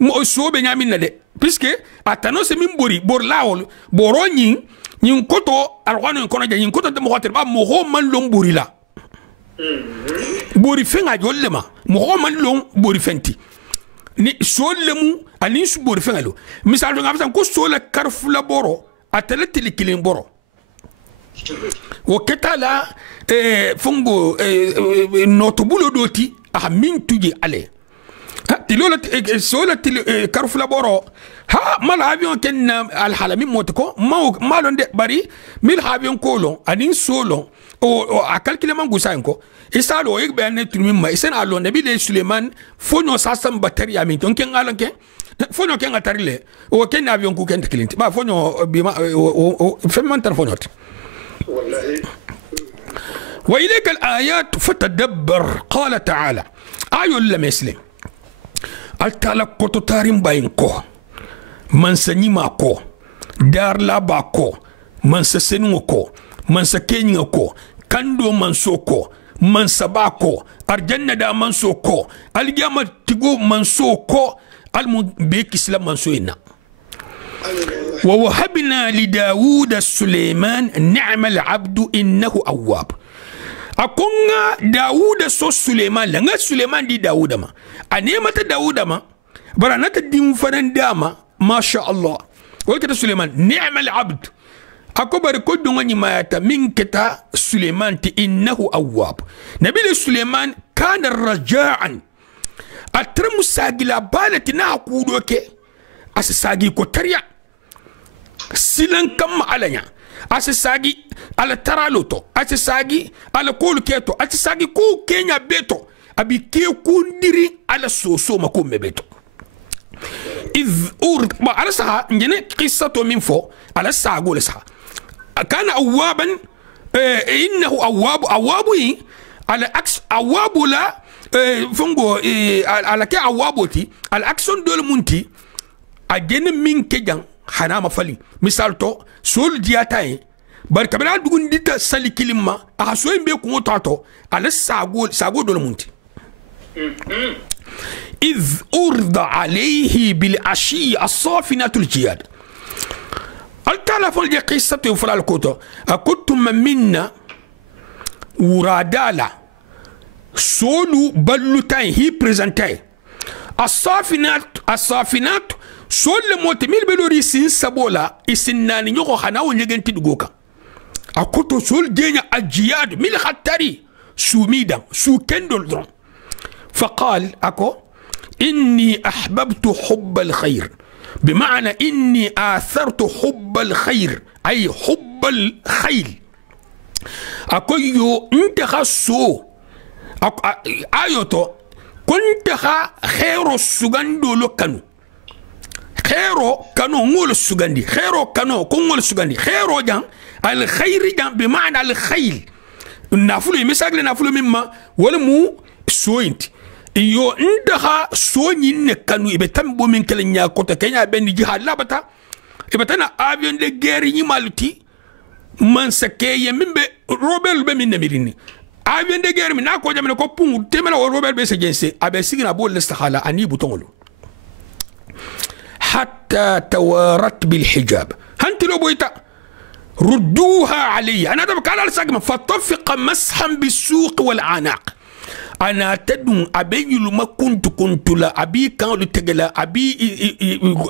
مو سو بنيامين نده بيسكي أتنوس من بوري بور لاول بوروني ينكوتو أروانو ينكونا جا ينكوتو دمواتر با مو من لون بوري لا بوري فين أجول لما مو من لون بوري فنتي ni solemu ani su bori fengalo misal nga fasan ko sola karfula boro atele tilikilin boro wo ketala fungo notobulo doti a min tuji ale tilola sola karfula boro ha mal avion ken al halami motko malonde bari mil avion kolo ani solo o a calculer man gusanko isalo yek ben trumima isen alo nabi le Suleiman fonyo sasam batterie amin ton ken alanke fonyo ken atarile o ken avion ku ken client ba fonyo bima femman telefonot wallahi wa ilayka al-ayat fatadabbar qala ta'ala ayul lam yaslim al-talaqatu tarim bayinko man sanyima ko dar la ba ko man sasenu ko man sakenyo ko kando man soko man sabako arjanna da man soko aljama tigo man soko almu beki islam man soina wa wahabna li daud sulaiman ni'mal abdu innahu awwab akunga daud so sulaiman la nga sulaiman di daud ma anemata daud ma baranata dim fanan dama ma sha Allah wakata sulaiman ni'mal abdu أكبر كل دوني ما يتمين كتا سليمان إنه أواب. نبي سليمان كان رجاعا أترم ساقي لابالة ناقودوك أسساقي كتريا سيلان كم علينا أسساقي على ترالوتو أسساقي على كل كيتو أسساقي كو كينيا بيتو أبي كيو كندري على سوسو مكوم بيتو إذ أورد ما على سها نجني قصة من فوق على سها أقول سها كان أوابا إنه أوابي على عكس أواب لا فنقو على كي أوابوتي على عكسون دول منتي أجن من كجان حنام فلي مثال تو سول دياتاي بركبنا دقون ديتا سالي كلمة أحسوين بيكو تاتو على ساقو دول منتي إذ أرض عليه بالعشي الصافنات الجياد التلفون دي قصة يفرع الكوتو أكتم منا ورادالا سولو بلوتاي هي بريزنتاي الصافنات sol le moti mil belori sin sabola isin nani nyoko xana o nyegenti dugoka akoto sol denya ajiyad mil khatari سوميدا سو كندول درون فقال أكو إني أحببت حب الخير بمعنى إني آثرت حب الخير أي حب الخيل أكو يو انت خاصو آيوتو كنت خيرو السجندو لو كانوا خيرو كانوا مول السجندي خيرو كانوا كمول السجندي خيرو جان الخير جان بمعنى الخيل nafulu misagle nafulu mimma wala mu soyinti iyo ndaha sonyin ne kanu ibe tambo min kala nya kota kenya ben jihad labata ibe tana avion de guerre ni maluti man sake ye mimbe robel be min namirini avion de guerre min ko jamene ko pungu temela o robel be se jense abe sigina bol listakhala ani butongolo hatta tawarat bil hijab hanti lo boyta ردوها علي أنا دابا على السقم فطفق مسحا بالسوق والعناق أنا تدون أبي ما كنت لا أبي كان لتجلا أبي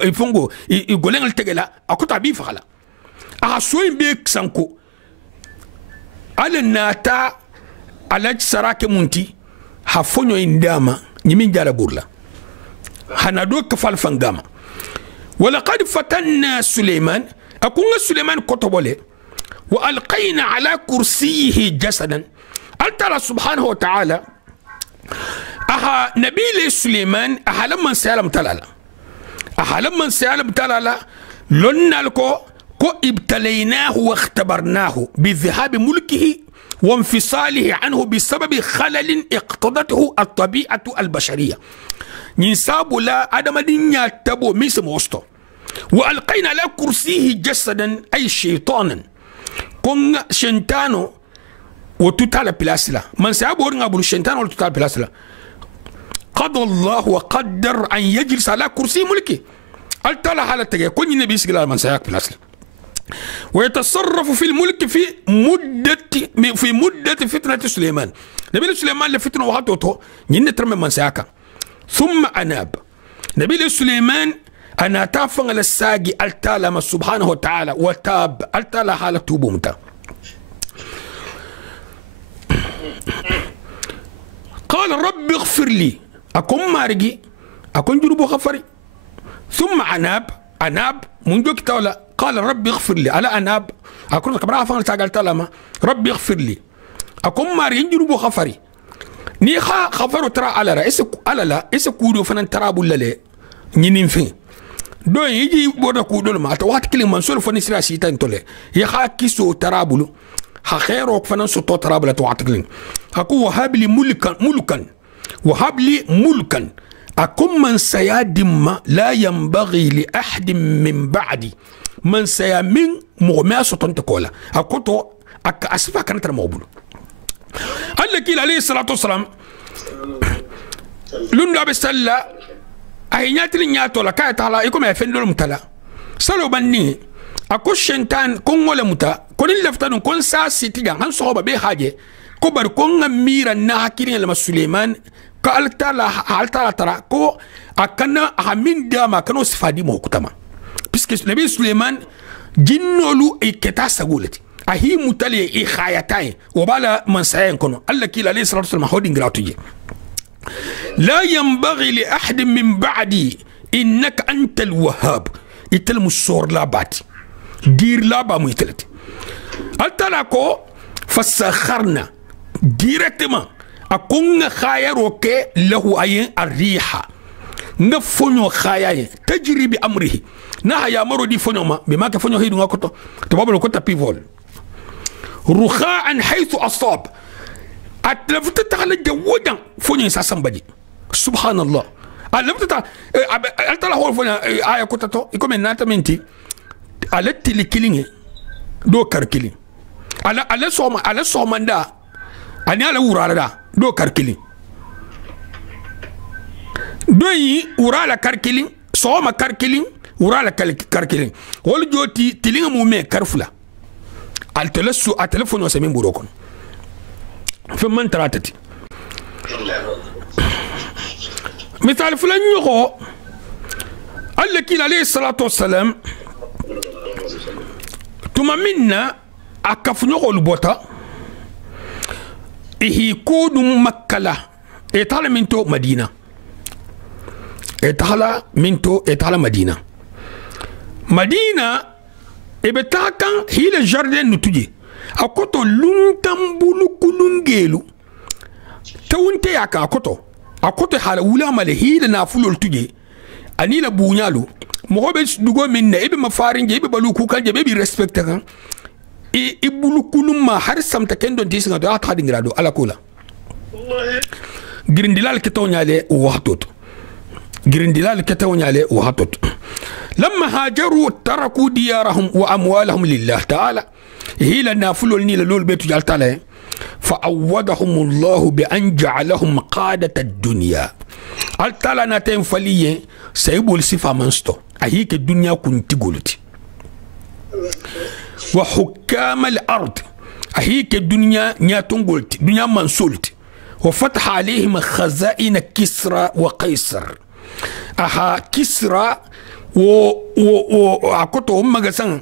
يفونغو يقولين لتجلا أكو أبي فعلا أحسوين بيك سانكو على الناتا على سراك منتي هفونيو إنداما نمين جارا بورلا هنادوك فالفنغاما ولقد فتنا سليمان أكون سليمان كتبولي وألقينا على كرسيه جسدا ألترى سبحانه وتعالى أها نبي سليمان أها لما سيالم تلالا أها لما سيالم تلالا لنا لكو كو ابتليناه واختبرناه بذهاب ملكه وانفصاله عنه بسبب خلل اقتضته الطبيعة البشرية ننساب لا أدم دنيا تبو ميس موستو وألقينا على كرسيه جسدا أي شيطانا كون شنتانو وتوتال بلاسلا من سيابور نابو شنتانو وتوتال بلاسلا قضى الله وقدر أن يجلس على كرسي ملكي التلا حالة تجي كون النبي سجل من سياق بلاسلا ويتصرف في الملك في مدة فتنة سليمان نبي سليمان لفتنة وحدته ينترم من سياقا ثم أناب نبي سليمان أنا تافن على الساقي التالى سبحانه وتعالى وتاب التالى حالة توبو متى قال رب اغفر لي أكون مارجي أكون جنوب غفري ثم أناب منذ كتاولا قال رب اغفر لي على أناب أكون كبرها فان الساقي التالى رب اغفر لي أكون مارجي جنوب غفري نيخا غفروا ترى على رأس على لا إس كودو فنان ترابو للي نينين فين دون يجي بودا كودول ما توات كلي منصور فنسرا سيتان تولي يخا كيسو ترابلو خيروك فنان سوتو ترابلا توات كلين اكو وهب لي ملكا اكم من سيادم لا ينبغي لاحد من بعدي من سيامين مغمى سوتون تكولا اكوتو اك اسفا كانت الموبول قال عليه الصلاه والسلام لون بسلا أي ناتري ناتو لا كاي تالا يكون يفندل متلا سالو بني أكو شنتان كون ولا متا كون لفتان كون ساسي تيجا هن صوبا بي حاجة كبر كون ميرا ناكيرين لما سليمان كالتالا ترى كو أكنا همين داما كانوا سفادي موكتما بسكس نبي سليمان جنولو إكتا سغولتي أهي متلي إخايتاي وبالا من ساين كونو الله كيلا ليه صلاة والسلام هودين غراوتي لا ينبغي لأحد من بعدي إنك أنت الوهاب يتلم الصور لابات دير لابا ميتلت ألتلاكو فسخرنا ديركتما أكون خايروك له أين الريحة نفنو خايا تجري بأمره نها يامرو دي فنو ما بما كفنو هيدو نكتو تبابلو كتا بيفول رخاء حيث أصاب أتلفت تغلى جودا فنو يساسم بدي سبحان الله أتلفت ألتلا هو فنو آية كتاتو يكون من ناتا منتي ألت لكيليني دو كاركيلين على صومان دا أني على ورالة دا دو كاركيلين دوي ورالة كاركيلين صوما كاركيلين ورالة كاركيلين ولو جوتي تلين مومي كارفلا التلفون وسمين بروكون فمن تراتتي مثال فلان يخو الله كيل عليه الصلاة والسلام تما منا أكفنو البوتا إيه كود مكلا إتحال منتو مدينة إتحال منتو إتحال مدينة مدينة إبتاكا هي الجاردين نتوجي أكوتو لونتام بولو كولونجيلو تونتي ياكا أكوتو حال ولا مالي هي لنافلو التوجي أني لا بونيالو مغوبس دوغو من إبي مفارين جيبي بالو كوكا جيبي ريسبكتا إبولو كولوم ما حرسام تكندون تيسنا دو أتحاد نغرادو على كولا جرندلال كتوني عليه وحطوت جرندلال كتوني عليه وحطوت لما هاجروا تركوا ديارهم وأموالهم لله تعالى هي لنافلو النيل لول بيتو جال تعالى فعوضهم الله بأن جعلهم قادة الدنيا التالى ناتين فليه سيبول صفة منستو أهيك الدنيا كنت قلت وحكام الأرض أهيك الدنيا نياتون قلت دنيا منسولت وفتح عليهم خزائن كسرى وقيصر أها كسرى أكتو هم مغسان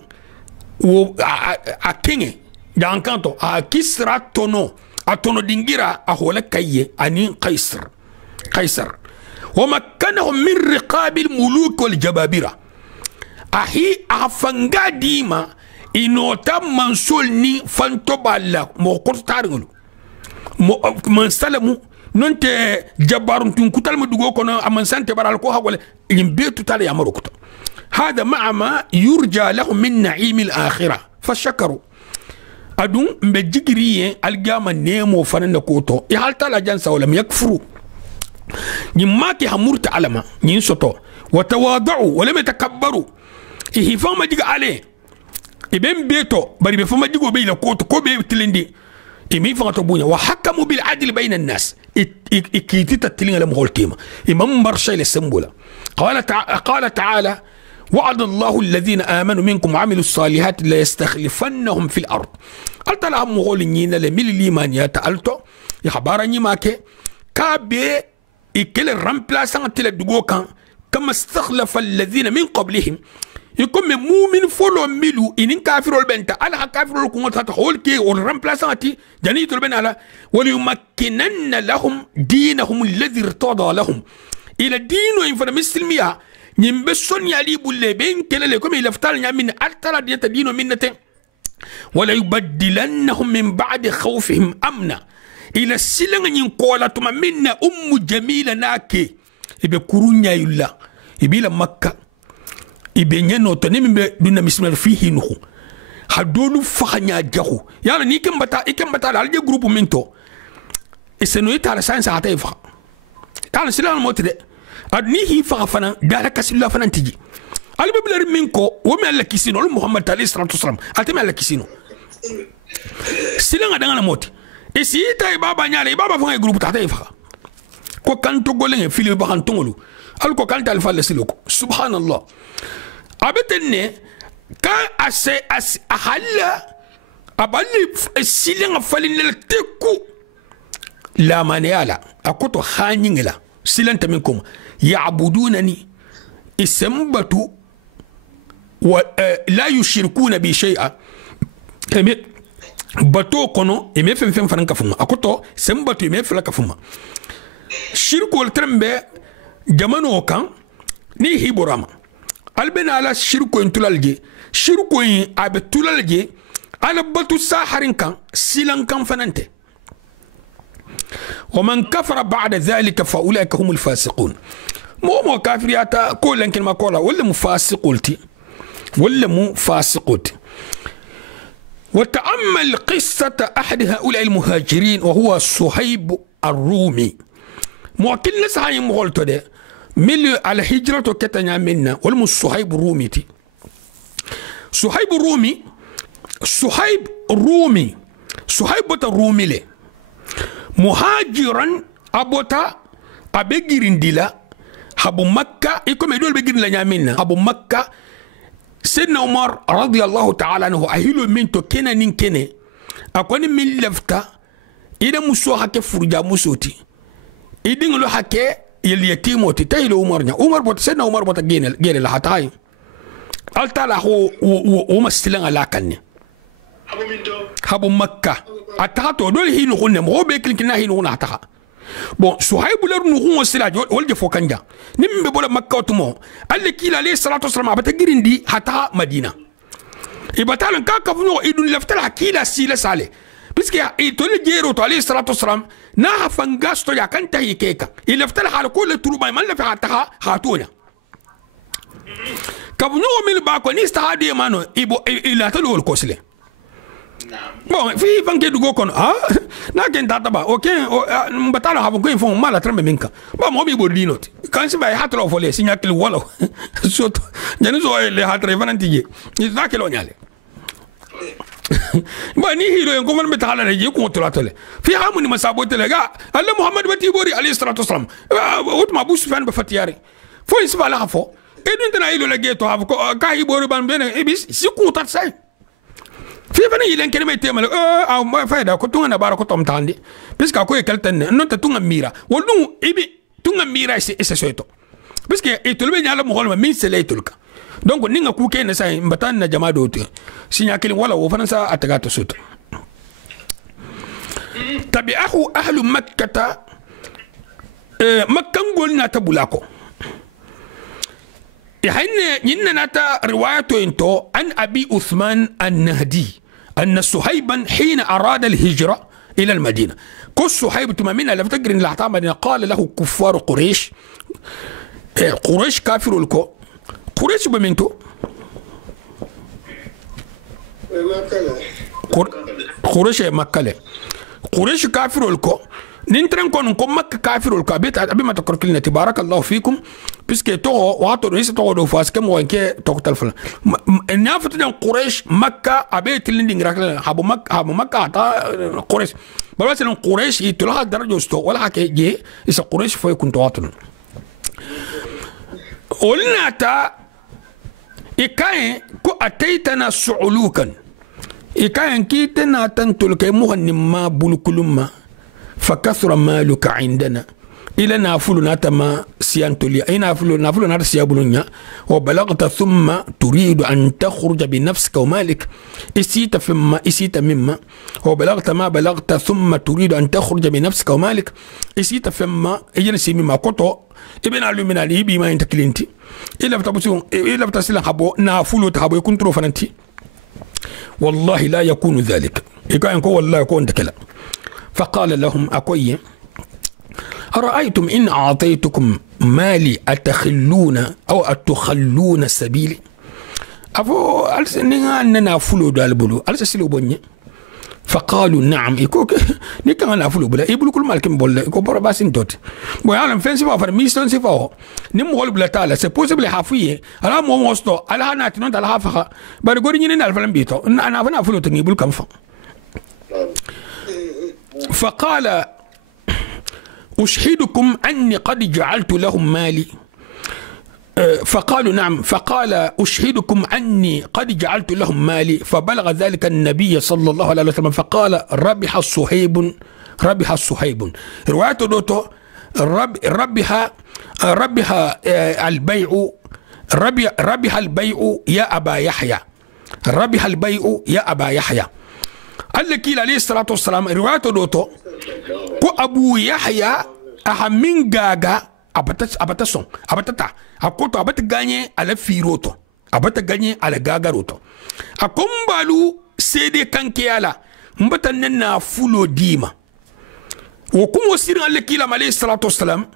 أكيني جانكانتو كسرى تونو دينجيرا أهولا كاية أنين قيصر ومكنهم من رقاب الملوك والجبابرة أهي أفنغا ديما إنو تام منسولني فانتوبالا موقر تارغلو منسلمو ننت جبارم تنكتال مدوغو كنا أمنسان تبارالكوها ولا ينبيتو تالي يامروكتا هذا مع ما يرجى لهم من نعيم الآخرة فشكروا أدون مجيجريه الجامع نيمو فنن كوتو يحال تالا جانسا ولم يكفروا نماكي همورت علما نينسوتو وتواضعوا ولم يتكبروا إيه فما جيغ عليه إبن بيتو بري بفما جيغو بي لكوتو كو بي تلندي إمي فما تبونيا وحكموا بالعدل بين الناس إكيتي تتلين لهم هول كيما إمام مرشي للسنبولا قال تعالى وعد الله الذين آمنوا منكم وعملوا الصالحات لا يستخلفنهم في الأرض قلت لهم مغولين لميل الإيمان يتألتو يخبارني ماكي كابي إكل الرمبلاسان تلدقو كان كما استخلف الذين من قبلهم يكون مؤمن فولو ميلو إن كافر البنت على كافر الكون تقول كي والرمبلاسان تي جنيت البنت على وليمكنن لهم دينهم الذي ارتضى لهم إلى دين وإنفر مسلمية نيمبسون يالي بولي بين كلا كم يلفتال من أرتلا ديت دينو منته ولا يبدلنهم من بعد خوفهم أمنا إلى السلم ينقول تما منا جميلة ناكي إبي كورونيا يلا إبي لمكة إبي نينو تنمي بدنا مسمار فيه نخو هدولو فخنيا جاهو يعني نيكم بتا على جروب منتو السنوية على ساينس هتايفها على سلام الموت ده أدنيه فغفنا دارك سلا فنا تيجي على ببلر منكو وما على كيسينو محمد عليه الصلاة والسلام أتم على كيسينو سلا عدنا موت إسي تاي بابا نيالي بابا فنا جروب تحتايفها كو كان تقولين فيلم بخان تقولوا ألكو كان تالفال سلوكو سبحان الله أبتني كان أس أحلا أبالي السلا فالين التكو لا مانيالا أكوتو خانينغلا سلنت منكم يعبدونني اسمبتوا ولا يشركون بي شيئا باتو كونو إمي فين فرنكا فما أكوتو سمبتو إمي فلكا فما شركو الترمبي جمانو كان ني هيبوراما البنا على شركو انتولالجي شركو أبتولالجي على باتو ساحرين كان سيلان كان فننتي ومن كفر بعد ذلك فأولئك هم الفاسقون مو كافرياتا كل يمكن ما قولا ولا مفاسقولتي ولا مفاسقولتي وتأمل قصة أحد هؤلاء المهاجرين وهو صهيب الرومي موكل نسعى مغلطة ده ملي على هجرة كتنيا منا ولم صهيب الرومي تي صهيب الرومي صهيب الرومي لي مهاجرا أبوتا أبيجرين ديلا أبو مكة يكون يدول بيجرين لنيامنا أبو مكة سيدنا عمر رضي الله تعالى عنه أهيلو منتو كنا نينكني أكون من لفتا إذا مسوا حكي فرجا مسوتي إذا لو حكي اليتيم وتتهل عمر بوت سيدنا عمر بوت جيل لحتاي التالا هو ومسلنا لاكني حبو مكة أتاكو دول هي نقول نمو بيكل كنا هي نقول أتاكا bon Suhaybu la nuhu wasila walje fokanja nimbe bola makka otumo alle kila alayhi salatu wassalam abata girindi hata madina ibatalan ka kafuno idun laftala kila sila sale puisque itole jero to alayhi salatu wassalam na hafangasto ya kanta yikeka ilaftala hal kullu turuba man la fi hata hatuna kafuno mil ba ko ni stade mano ibo ila talo ko sile bon fi fanke dugo kono na ken tata ba okay mbatala habu ko info mala trambe minka ba mo bi bolino kan si ba hatro fole sinya kil wala soto jani zo le hatre vanantije ni zakelo nyale ba ni hiro en ko man betala ne je ko tolatole fi hamuni masabote le ga alla muhammad bati bori alayhi salatu wasalam utma abu sufyan ba fatiyari fo isba la fo edun tana ilo le geto habu ko ka hibori ban bene ibis si ko tat sai في فني يلين كلمة تيمل أو ما فايدة كتونا نبارك كتوم تاندي بس كأكو يكلتن نون تتونا ميرا ولو إبي تونا ميرا إسسويتو بس كي يتلبي نعلم مخالما مين سليتولك دونك نينغا كوكي نساي مبتان نجمع دوتي سينيا كلم ولا وفرنسا أتغاتو سوتو تبعه أهل مكة مكة نقولنا تبولاكو يحين يننا روايته انتو عن أبي عثمان النهدي أن صهيبا حين أراد الهجرة إلى المدينة كل صهيب تمامين لم تجر إن المدينة قال له كفار قريش قريش كافر الكو قريش بمنتو قريش مكة قريش كافر الكو ننترن كون مكة كافر الكو أبي ما تقول لنا تبارك الله فيكم puisque to wato do isi to do fas kem wonke to talfala nafatu dan quraish makka abe tilindi ngrakla habu makka ta quraish baba sen quraish itula darajo sto wala ke je isa quraish fo kunto wato olna ta ikaye ko ataitana su'ulukan ikaye kitana tantul kay muhannim ma bulkulumma fakathura maluka indana إلى نافلو ناتما سيانتوليا أي نافلو ناتا سيابلونيا وبلغت ثم تريد أن تخرج بنفسك ومالك إسيت فيما إسيت مما وبلغت ما بلغت ثم تريد أن تخرج بنفسك ومالك إسيت فيما إجنسي مما كتو ابن علي من علي بما أنت كلينتي إلا بتسلم حبو نافلو تحبو يكون تروفنتي والله لا يكون ذلك يكون والله يكون تكلا فقال لهم أكوي أرأيتم إن أعطيتكم مالي أتخلون أو أتخلون سبيلي أفو ألسننا فلو دالبلو ألسسلو بني فقالوا نعم إيكوك نيكا نافلو بلا يبلو كل مالك مبولا إيكو برا باسين توت بو يعلم فين سيفا فرميستون سيفا نمو غول بلا تالا سي بوسيبل حافية ألا مو موستو ألا هناتي نون دال حافها باري غوري نيني الفلم بيتو أنا فنا فلو تنجي بلو كمفا فقال أشهدكم أني قد جعلت لهم مالي فقالوا نعم فقال أشهدكم أني قد جعلت لهم مالي فبلغ ذلك النبي صلى الله عليه وسلم فقال ربح الصهيب رواية دوتو ربح البيع ربح البيع يا أبا يحيى ربح البيع يا أبا يحيى قال لك عليه الصلاة والسلام رواية دوتو ko abu yahya ahamin gaga abatata akoto abata ganye ala firoto abata ganye ala gagaroto akombalu sede kanke ala mbata nanna fulo dima wo kumo sirin alle kila alayhi salatu wassalam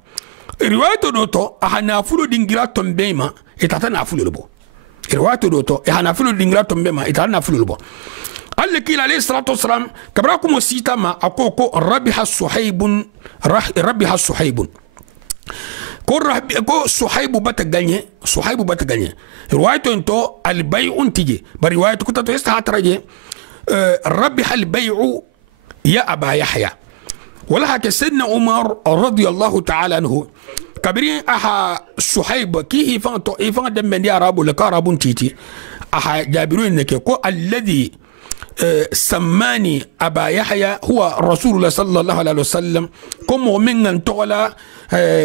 riwayato doto ahana fulo dingira tombema etata na fulo lobo riwayato doto ahana fulo dingira tombema etata na fulo lobo قال كيل عليه الصلاة والسلام كبراكم وسيتما أكوكو ربح الصحيب كو صحيب بتغني روايته انتو البيع انتجي بروايته كنت تستحترجي ربح البيع يا أبا يحيى ولها سيدنا عمر رضي الله تعالى عنه كبرين أها صحيب كي يفان دم من يا رابو لكا رابو تيتي أها جابرون نكي كو الذي سماني أبا يحيى هو رسول الله صلى الله عليه وسلم كم من تولى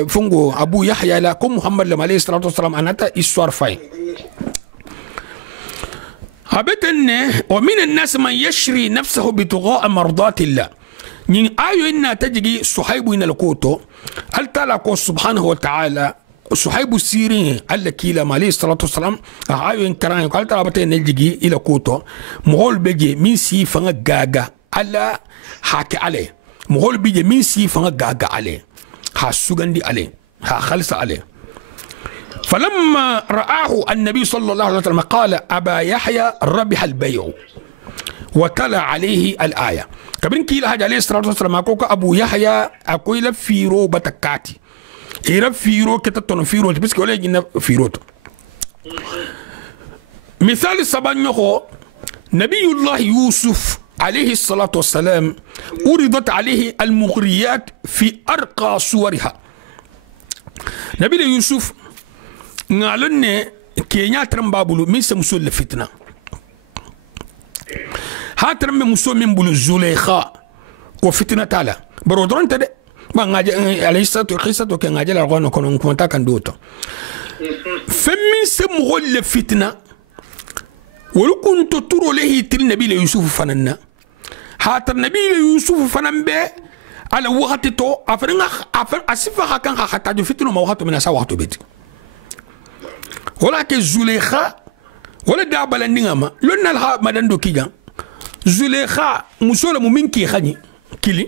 فنجو أبو يحيى لا كم محمد عليه الصلاة والسلام أنا إسوار فاي أبتن ومن الناس من يشري نفسه بتغاء مرضات الله نين آيو إنا تجي صحيب إن الكوتو هل تلاقوا سبحانه وتعالى صحيب السيرين على كيلا عليه الصلاة والسلام آيو إن كران قال ترى بتن نجي إلى كوتو مهول بيجي من سي فنغ جاجا على حكي عليه مهول بيجي من سي فنغ جاجا عليه ها سوغندي عليه ها خلص عليه فلما رآه النبي صلى الله عليه وسلم قال أبا يحيى ربح البيع وتلا عليه الآية كبرين كيلا هذا عليه الصلاة والسلام أقول أبو يحيى أقول فيرو بتكاتي إيرا فيرو كتتون فيرو بس كولا جينا فيرو مثال سبانيو نبي الله يوسف عليه الصلاة والسلام أُرِضت عليه المغريات في أرقى صورها نبي يوسف نعلن كينيا ترمبابلو من سمسول الفتنة هاترم مسو من بلو زليخا وفتنة تالا برودرون تدي ما نجي عليه الصلاة كان نجي لرغون كونون كونتا كان دوتو فمن سمغول الفتنة ولو كنت ترو له تل نبي يوسف فننا هاتر نبي يوسف فنن بي على وقت تو أفرنا أسفها كان حتى فتنة ما وقت من أسا وقت بيت ولكن زليخا ولا دابل النعمة لون الها مدن دو كيجان زليخا مسولة ممين كي خاني كيلي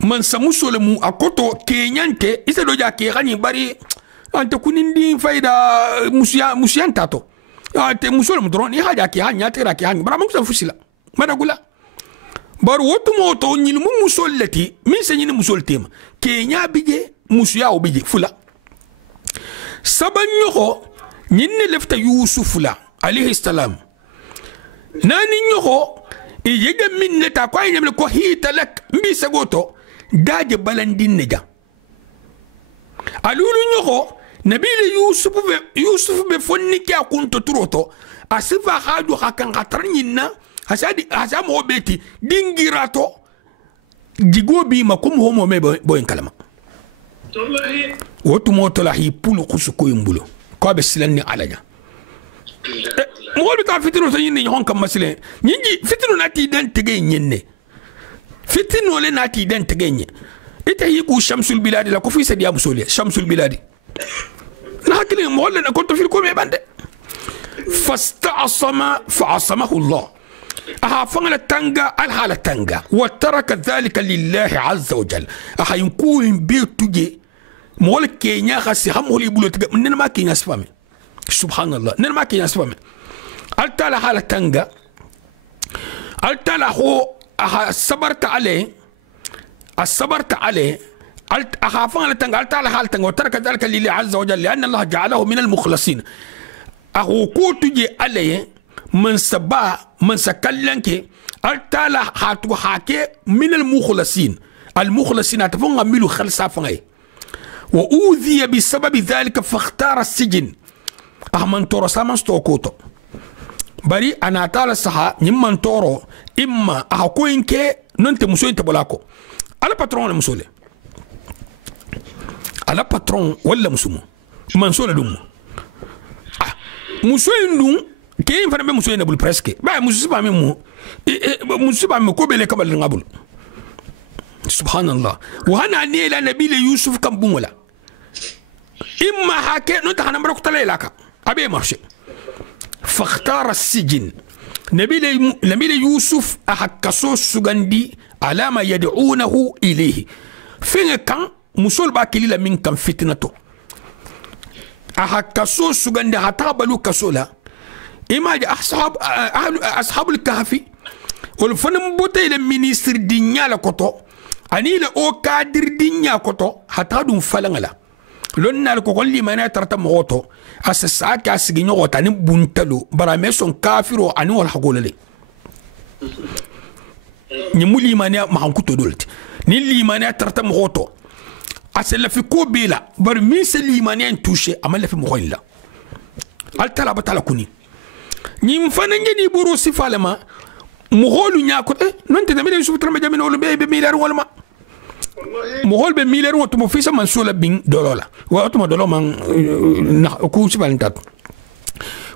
من سمسولة مو أكوتو كينيانتي إذا دو جا كي خاني باري أنت كونين دين فايدا مسيان تاتو أنت مسولة مدرون يحاجا كي هاني ياتيرا كي هاني برا مكسا فسيلا ما نقولا بار وطو موتو نيل مو مسولتي من سنين مسولتيم كينيا بيجي مسياو بيجي فلا سبنيوكو نين لفت يوسف لا عليه السلام ناني نيوكو يجا من نتا كو ينمل كو هيتلك مبي سغوتو داج بلندين نجا الولو نيوكو نبي يوسف بفوني كي كنت تروتو اسفا خادو حكان خطرنينا هسا مو بيتي دينغيراتو جيغو بي ما كوم هومو مي بوين كلام wotu moto la hi pulu kusuko yumbulo ko be silani alaja mo bita fitino so yinni hon kam masile nyingi fitino nati den tege nyenne fitino le nati den tege nye ita yiku shamsul biladi la ko fi sadi abu sole shamsul biladi na hakili mo le na ko to fil ko me bande fasta'asama fa'asamahu Allah aha fangala tanga al hala tanga wa taraka dhalika lillahi azza wa jalla aha yinkun bituje مول كينيا خاصي هم هو اللي يقولوا من ما كينيا سفامي سبحان الله نن ما كينيا سفامي التلا حالة تنجا التلا هو صبرت عليه الصبرت عليه أخافان على تنجا التلا حالة تنجا وترك ذلك لله عز وجل لأن الله جعله من المخلصين أخو كوتجي عليه من سبا من سكلنك التلا حاتو حاكي من المخلصين أتفهم عملوا خلصا فنعي وأوذي بسبب ذلك فاختار السجن أحمن تورو سامن ستوكوتو بري أنا تعالى الصحة نمان تورو إما أحكوين كي ننت مسوين تبولاكو على باترون ولا مسولي على باترون ولا مسومو منسولة دوم مسوين دوم كيف فانا مسوين نبول بريسكي با مسوسبا ميمو مسوسبا ميمو كوبيلي كبال نغابول سبحان الله وهنا نيلا نبي يوسف كم بوملا إما حكي نتحن نمرك تلاقي أبي مرشي فاختار السجن نبي يوسف أحكسو سجندي على ما يدعونه إليه فين كان مسول باكلي من كان فتنته أحكسو سجندي حتى بلو كسولا إما أصحاب الكهف والفنم بوتي المينيستر دينيا لكوتو أني لأو كادر دينيا كوتو حتى دون فلنغلا لون نالكو كل ما نترتم موتو أساساك أسجنو غتاني بنتلو براميسون كافرو أني والحقول لي نمولي مانيا ما هنكتو دولت نيلي مانيا ترتم موتو أسلا في كوبيلا برميس لي مانيا انتوشي أمال في مخيلا التلا بتلا كوني نيمفانا نجي برو سفالما muholu nya ko non te tamit Yusuf trama jamin wala be milliard wala ma muhol be milliard wato mo fisa man sola bin dolola wa to mo dolo man ku sibalintat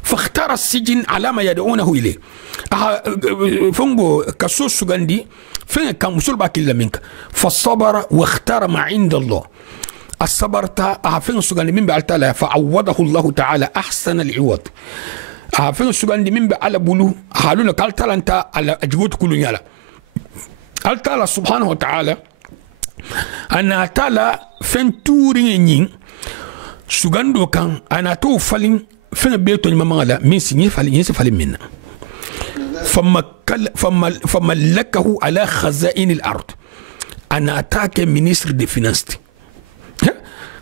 فاختار السجن على ما يدعونه إليه فنجو كسوس سجندي فين كان مسؤول باكل منك فالصبر واختار ما عند الله الصبر فين سجندي من بعد فعوضه الله تعالى أحسن العوض فين سجندي من بعد بلو حالونا قال تعالى أنت على أجود كل يلا قال تعالى سبحانه وتعالى أنا تعالى فين تورين سجندو كان أنا تو فلين فين بيتو ماما لا من سنين فلين منا فملكه على خزائن الارض انا اتاك مينستر دي فينانس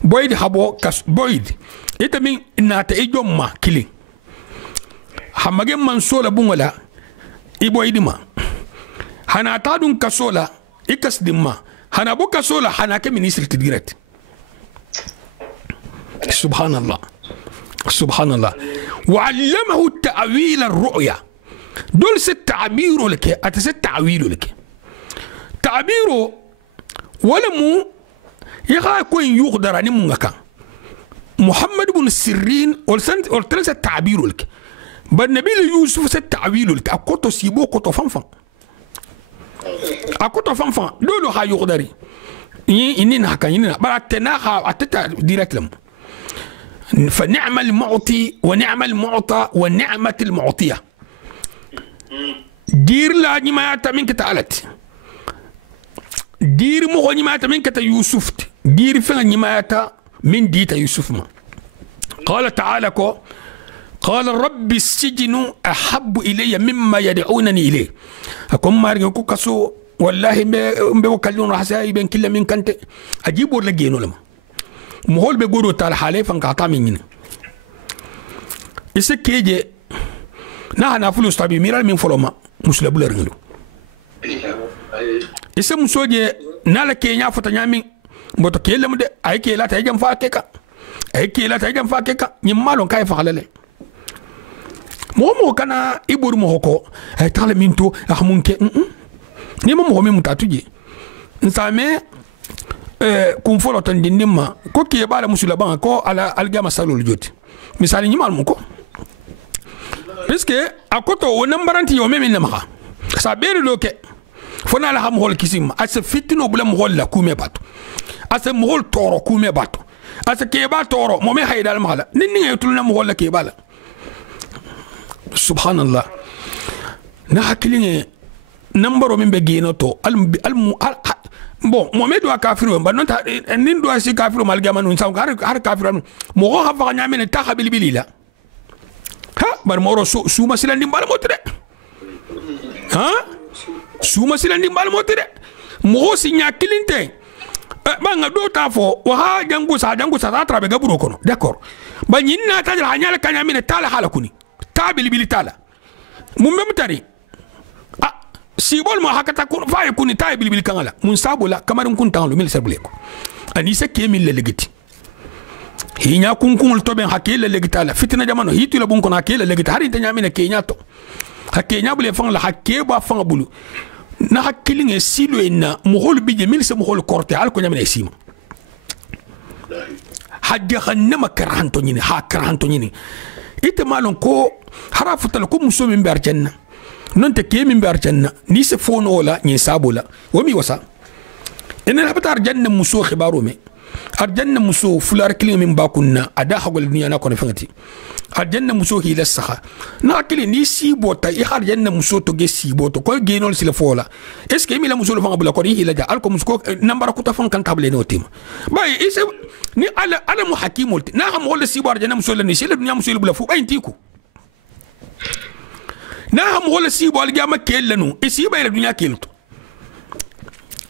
بويد هابو كاس بويد يتمين ناتا ايجوم ما كلي حماجي منسولا بونغلا ايبويد ما هنا تادون كاسولا اكس دما هنا بو كاسولا هنا كمينستر تديرت سبحان الله سبحان الله وعلمه تأويل الرؤيا دول ست تعبيره لك أتست تعويله لك تعبيره ولمو يغا يكون يقدر أن يمونغكا محمد بن السرين ولتنس تعبيره لك بالنبي يوسف ست تعويله لك أكوتو سيبو كوتو فنفن أكوتو فنفن دولو ها يقدري إنين هكا إنين براتناها أتتا ديركت لهم فنعم المعطي ونعم المعطى ونعمة المعطية دير لا نمايات منك تعالت دير مغو نمايات منك يوسف دير فين نمايات من ديتا يوسف ما قال تعالى قال رب السجن أحب إلي مما يدعونني إليه أكون مارك كسو والله بوكلون رحسائي بين كل من كنت أجيب ولا جينو لما مهول بيقولوا تعالى حالي فانقاطع مني إسا كيجي نحن فلوس طبي ميرال من فلوما مسلبو لرنلو إسا مسوجي نالا كينيا فتنيامي موتو كيلا مدى أي كيلا تايجم فاكيكا أي كيلا تايجم فاكيكا نمالون كاي فخلالي مو كان إبور موكو أي تعالى منتو أخمونكي نيمو مهمي متاتوجي نسامي kun folo tan dindimma ko ke bala musula ban ko ala algama salol joti misali nyimal mu ko puisque akoto o nambaranti yo meme namaka sa beri loke fona la ham hol kisim asa fitino bula mo holla kume bato asa mo hol toro kume bato asa ke ba toro mo me haydal mala ninni yetul na mo holla ke bala subhanallah na hakilinge nambaro min be geno to al bon mohamed wa kafiru ba non ta nin do si kafiru malgama non sam har kafiru mo go ha fa nyamene ta habil bilila ha bar moro su masilan dimbal motre ha su masilan dimbal motre mo si nya kilinte ba nga do ta fo wa ha jangu sa ta trabe gaburo kono d'accord ba nyinna ta ha nyala kanyamene tala halakuni ta bilbili tala mum memtari sibol mo hakata ko fay kuni tay bilbil kangala mun sabola kamarin kun tanglo mil serbuleko ani se kemil le legiti hinya kun to ben hakile legita la fitna jamano hitu la bun ko hakile legita hari tanya mina kenya to hakenya bule fang la hakke ba fang bulu na hakilinge silo ina mo hol bije mil se mo hol korte al ko nyamina sima hajja khanama karhanto nyini ha karhanto nyini ite malon ko harafutal ko muso min bar janna non te ke min bar janna ni se fono wala ni sabola wami wasa ina habata janna muso khibaru me arjanna muso fular kilin min bakunna ada hagol dunya na ko fangati arjanna muso hi lasaha na kili ni sibota i arjanna muso to ge siboto ko ge non sila fola est ce que mi la muso lo fanga bula ko hi la ja al ko musko nambara ko ta fon kan table no tim bay ise ni ala muhakimul na xam wala sibo arjanna muso la ni sila dunya muso lo bula fu bay tiku na ham wala sibo al gama kellanu isi bay la dunya kelto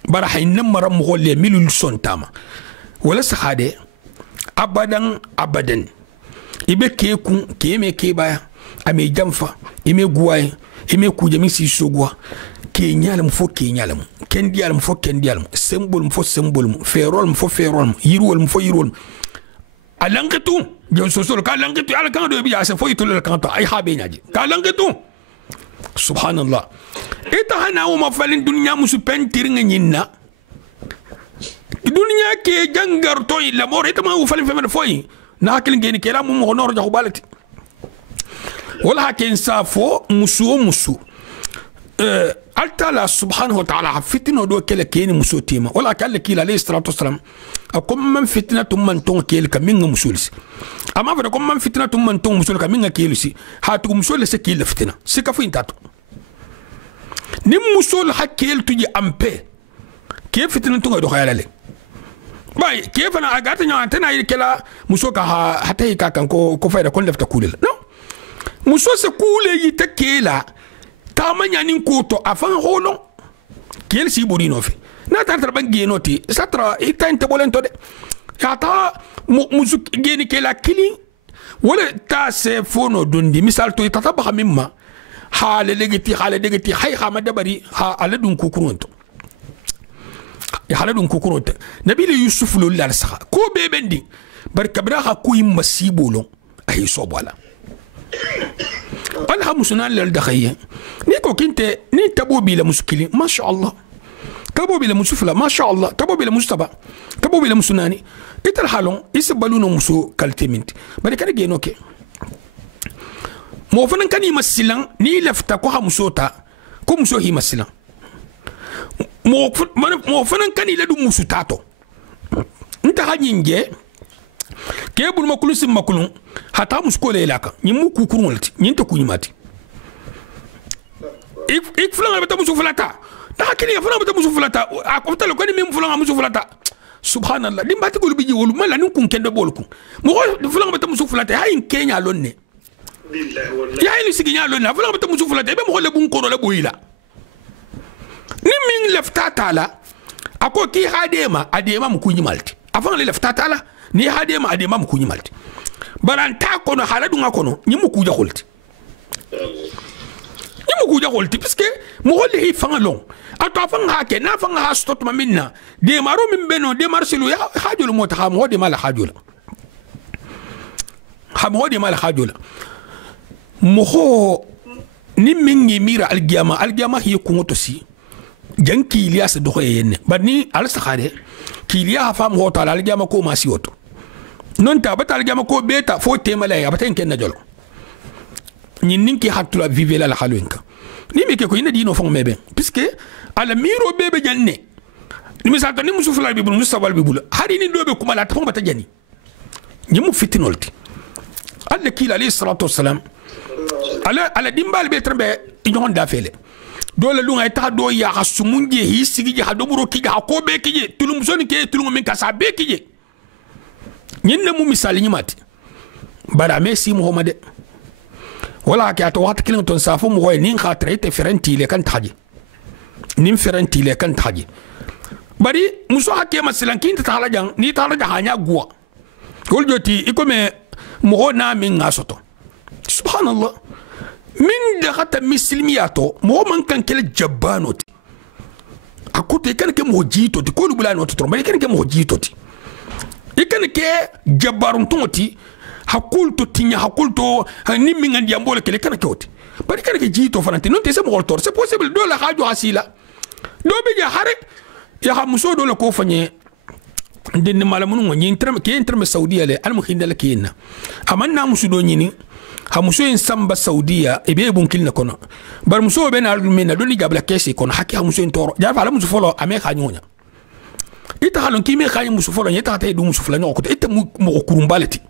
bara hayna maram mo le milul sontama wala sahade abadan ibe keku keme kebaya ame jamfa ime guwai ime kujami si sogwa ke nyalam fo ke nyalam ken dialam fo ken dialam symbol fo symbol ferol fo ferol yirwol fo yirwol alangetu jo sosol ka langetu ala kan do bi asa fo itol kan ta ay habe nyaji ka langetu subhanallah ita hana o mafalin dunya musu pentir nyinna dunya ke jangar to illa mor ita ma falin femen foyi na hakil ngeni kela mu mo nor jaxu balati wala hakin safo musu altala subhanahu wa ta'ala fitino do kele keni muso tema wala kala kila alayhi salatu wassalam akum man fitnatum man ton kel ka minga musulsi ama fa kom man fitnatum man ton musul ka minga kelisi hatu musul se kel fitna se ka fin tatu nim musul hakel tuji ampe ke fitna tunga do khayalale bay ke fana agata nya antena kela muso ka hatay ka kan ko fayda kon lefta kulel no muso se kule yi takela tamanya nin koto afan holon kel si buri no fe na tartar bangi noti satra itan te bolento de kata musu geni kela kili wala ta se fono dundi misal to tatabaha mimma hale legiti hay khama dabari ha aladun kukurunto ya haladun kukurunto nabili yusuf lulal saha ko bebendi barkabra ha ko yimma sibolo ay sobala alha musunan lal dakhiya ni ko kinte ni tabo bila muskili ma sha Allah tabo bila musufla ma sha Allah tabo bila mustaba tabo bila musunani ital halon isbaluno muso kaltemint bari kana geno ke mo fanan kani masilan ni lafta ko ha musota ko muso hi masilan mo fanan kani ladu musu tato nta hanyinge ke bul makulu sim makulun hata musko le laka nyimu kukurunti nyinta kunyimati ik fulan bata musu fulata da kini fulan bata musu fulata akota lo kani mem fulan musu fulata subhanallah dimbati gol biji wolu mala nin kun kende bolku mo fulan bata musu fulata hayin kenya lonne billahi wallahi ya ni siginya lonne fulan bata musu fulata be mo le bun ko le boyila ni min lafta tala ako ki adema mu kunyi malti afan le lafta tala ni adema mu kunyi malti baranta kono haladu ngakono ni mu kuja holti ni mu kuja holti parce que mo holle hi fangalon ato afan ha ke na fan ha stot ma minna de maro min beno de marselu ya hajul mota ha mo de mal hajula ha mo de mal hajula mo ho ni mingi mira algiyama hi kungoto si jan kiliya sa doxo yenne barni al saxade kiliya fam hota al jama ko ma siwoto non ta batal jama ko beta fo temala ya baten ken najolo ñin ninki hatula vivela la haluenka ni me ke ko ina dino fon mebe puisque ala miro bebe janne ni misal to ni musu fulal bi bul mustabal bi bul hari ni dobe kuma la tafon bata jani ni mu fitinolti alla kila alayhi salatu wassalam ala dimbal be trembe ñon da fele dole lunga ita do ya hasumunje hi sigi ha doburo kije ha ko be kije tulum soni ke tulum min kasa be kije nyinna mu misali nyimati bara messi muhammad wala ka to wat kilin ton safu mu hoy nin khatre te ferenti le kan taji nin ferenti le kan taji bari muso hakke masalan kin ta halajan ni ta halaja hanya guwa kol joti ikome mu ho na min ngasoto subhanallah min da hata misilmiyato mo man kan kele jabbanoti akote kan ke mo jito ti ko lubula no to bari kan ke mo jito ti ikan ke jabbarun toti hakulto tinya hakulto ni min ngandi ambole kele kan ke oti bari kan ke jito fanante non te se mo tor c'est possible do la haju hasila do be ja hare ya ha muso do la ko fanye ndin malamun ngoni intram ke intram saudiya le al muhindala kina amanna musu do nyini ha muso en samba saudiya e be bun kilna kono bar muso be na almena do ni gabla kesi kono hakki ha muso en toro ja fa la muso folo ame kha nyonya ita halon ki me kha muso folo nyeta tay du muso folo nyoko ita mo kurumbalati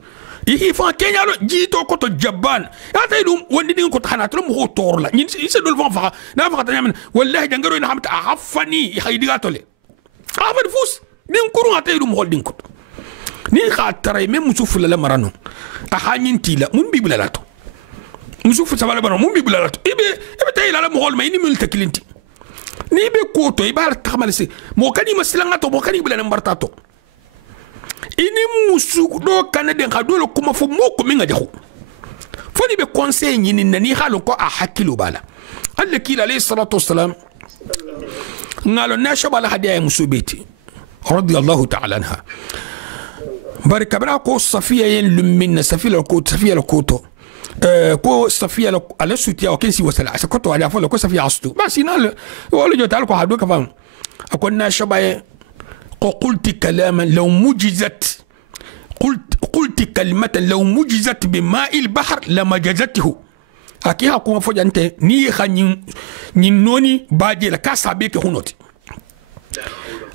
i fa kenya lo jito ko to jabban ya tay du wondi din ko hana to mo toro la nyin se do fa na fa tan yamen wallahi jangaro ina hamta afani haydiga tole afad fus din kurun atay du mo holdin ko ni kha taray me muso folo la marano a hanyin tila mun bibla lato musufu sabala bano mun bibla lato ibe tay la mo hol may ni mul taklinti ni be ko to ibar tamalse mo kani maslanga to mo kani bula nambarta to ini musu do kanade ngado kuma fo moko minga jaxu foni be conseil ni nani halo ko a hakilo bala alla kila alayhi salatu wassalam ngalo nashabala hadiya musubiti radiyallahu ta'ala anha barka bra ko safiya yen lummin safiya ko to ko safiya ala sutiya o kensi wasala asa koto ala fo ko safiya astu ba sinal wala jotal ko hado ka fam akonna shabaye قلت كلاما لو مجزت قلت كلمة لو مجزت بماء البحر لمجزته أكيها كون فجأة ني خنين نوني باجي لكاسا بيك هنوتي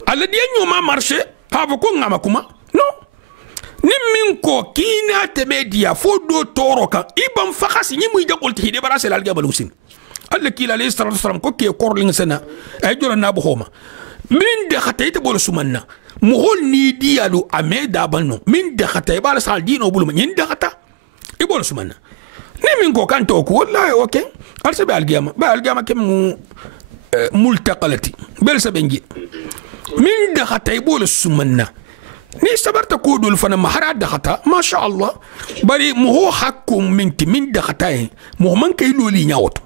الذي ينو ما مارشي هذا كون غامكما نو نمينكو كينا تبديا فودو توروكا إبن فخاس نيمو يجا قلت هيدي براس الالجا بلوسين الله كيلا عليه الصلاة والسلام كوكي كورلين سنة أجولا نابو هوما من دخطة يتبول سمنا مهول نيدي يالو أمي دابانو من دخطة يبال سال دينو بلو من يندخطة يبول سمنا نمينكو كان توكو والله أوكي أرسل بالقيامة كم ملتقلتي بلسا بنجي من دخطة يبول سمنا ni sabarta ko dul fana mahara da khata ma sha Allah bari mu ho hakkum minti min da khata mu man kay loli nyawoto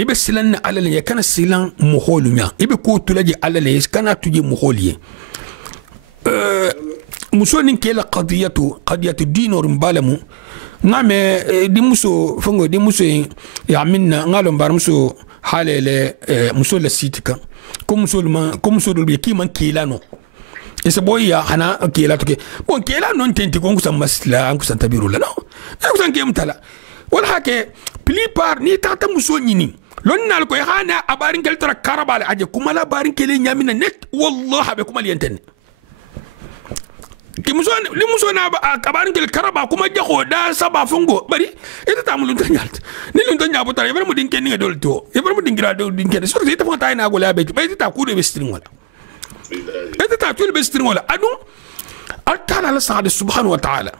ibe silan alal ya kana silan mu holunya ibe ko tulaji alal ya kana tuje mu holiye musonin kela qadiyatu dinor mbalamu ngame di muso fongo di muso ya minna ngalo mbar muso halele muso la sitika ko muso do be kiman kilano ese boya hana kela toke bon kela non tenti ko ngusan masla ngusan tabiru la no ngusan kem tala wala hake plupart ni tata muso nyini lon nal ko hana abarin kel tara karabal aje kuma la barin kele nyamina net wallahi be kuma lienten ki muso na abarin kel karaba kuma jaxo da saba fungo bari ita tamulun tanyalt ni lun tanya butara yebar mu dinken ni dol to yebar mu dingira do dinken surtout ita fota ina gola be bay ita ku de bestrin wala أنت تعطيل بسترين ولا أنو أرتال على سعد سبحانه وتعالى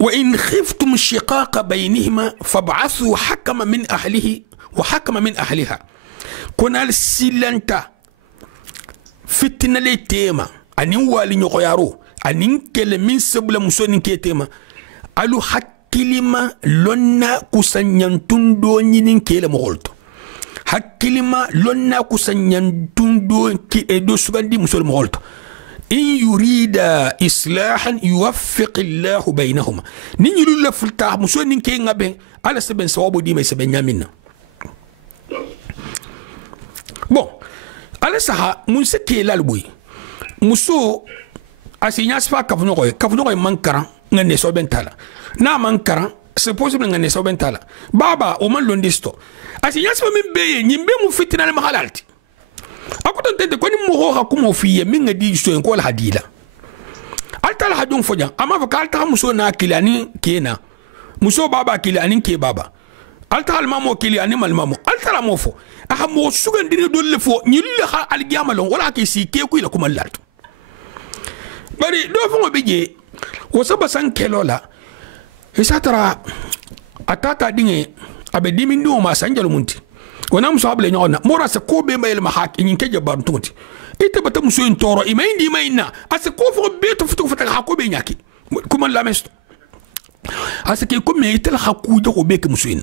وإن خفتم الشقاق بينهما فابعثوا حكما من أهله وحكما من أهلها كنا السلنتا فتنة لي تيما أنين والي نغيارو أنين كلمين سبلا مسونين كي تيما ألو حكلما لنا كسنينتون دونين كيلا مغلطو hakilima lonna kusanyantundo ki edo sugandi musol mogolto in yurida islahan yuwaffiq Allah bainahuma ni nyulu la fulta musol nin ke ngabe ala seben sawabu di may seben nyamina bon ala saha mun se ke lalboy muso asinya sfa kafno koy mankara ngane so bentala na mankara c'est possible ngane so bentala baba o man londisto asi yasma min beye nyimbe mu fitina ma halalti akutan tente ko ni mo ho hakumo fiye min ngadi so en ko la hadila alta la hadun foja ama fa kalta muso na kilani kena muso baba kilani ke baba alta al mamo kilani mal mamo alta la mofo aha mo sugan dine dolle fo nyilla ha al giamalon wala ke si ke ku ila kuma lalto bari do fo beje wo saba san kelola isatara ataka dinge abe dimindu ma sanjal munti wana musabale nyona mora se ko be mayel mahak nyin ke jabar tunti ite bata muso en toro imayndi mayna ase ko fo be to futu fata hakko be nyaki kuma la mesto ase ke ko me ite la hakku de ko be ke muso en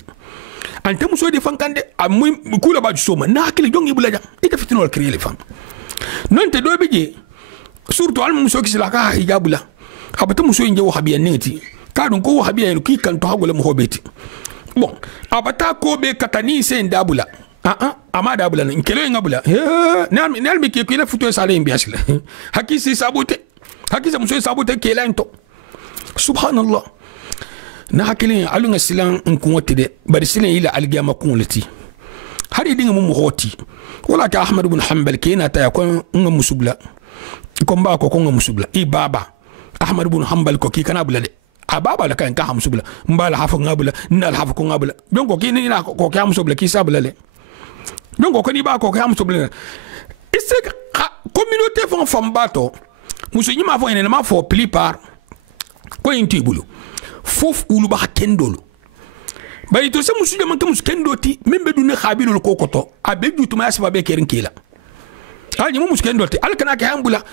ante muso de fankande amuy kula ba soma na hakile jongi bulaja ite fitinol créer les femmes non te do beje surtout al muso ki la ka hijabula abata muso en je wo habiya neti kadun ko wo habiya ki kan to hagole mo hobeti bon abata ko be katani sen dabula ama dabula nkelo ngabula nal be ke kila futo sale mbiasila hakisi sabote hakisa muso sabote kela into subhanallah na hakili alunga silan nkunwote de bari silan ila algiyama kunlati hari dinga mu hoti wala ka ahmad ibn hanbal kina ta yakon nga musubla ko mba ko nga musubla i baba ahmad ibn hanbal ko ki kana bula de ababa la kan ka hamsubla mbala hafu ngabula nal hafu ko ngabula donc ki ni na ko ka hamsubla ki sabla le donc ko ni ba ko ka hamsubla isse communauté fon fambato musu nyima fo ene ma fo plupart ko inti bulu fof ulu ba kendolo bari to se musu jama musu kendoti membe dune khabilul kokoto abe du tuma yasba be kerin kila ha nyimu musu kendoti alkana ka hambula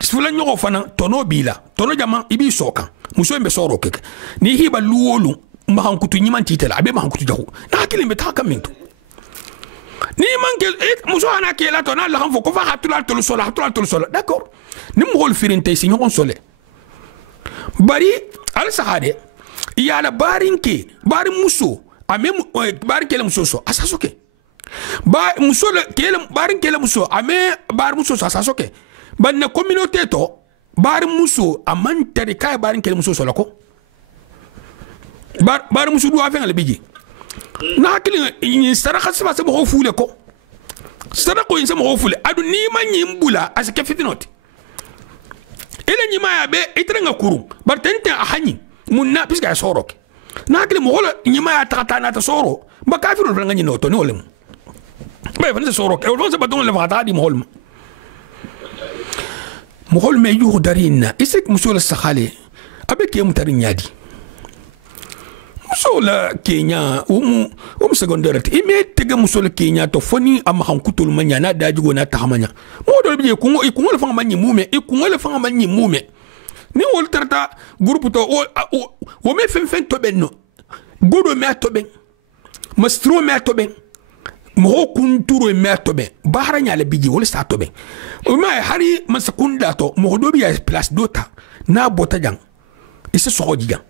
sula nyogo fana tono bila tono jama ibi soka muso mbe soro keke ni hiba luwolu mahan kutu nyiman titela abe mahan kutu jahu na hakili mbe taka mintu ni manke muso ana kela to na la hanfo ko fa hatula tolo sola d'accord ni mo hol firinte si nyon sole bari al sahade ya la barinke barin muso ame barin kele muso so asasoke ba muso le kele barin kele muso ame bar muso so asasoke ban na communauté to barin muso aman tari kay barin kele muso so lako bar muso do afen le biji na hakili ni saraka sama sama ho fule ko sarako yin sama ho fule adu ni man yimbula asike fitinoti ele nyima ya be itrenga kuru bar tente a hanyi munna piska sorok na hakili mo hola nyima ya takata na ta soro ba kafiru franga nyino to ni olem ba fa ne sorok e won se badon le fata di mo holma mo hol me yu darina isek musul sakhale abe ke mutarin yadi musola Kenya secondaire ime tege musola Kenya to foni am han kutul manya na daji go na tahamanya mo do bi ko le fanga manyi mume le fanga manyi mume ni wol tarta groupe to o me fen to benno godo me to ben mastro me to ben mo kunturo me to ben bahara nya le biji wol sta to ben o ma hari masakunda to mo do bi place dota na bota jang ise soji jang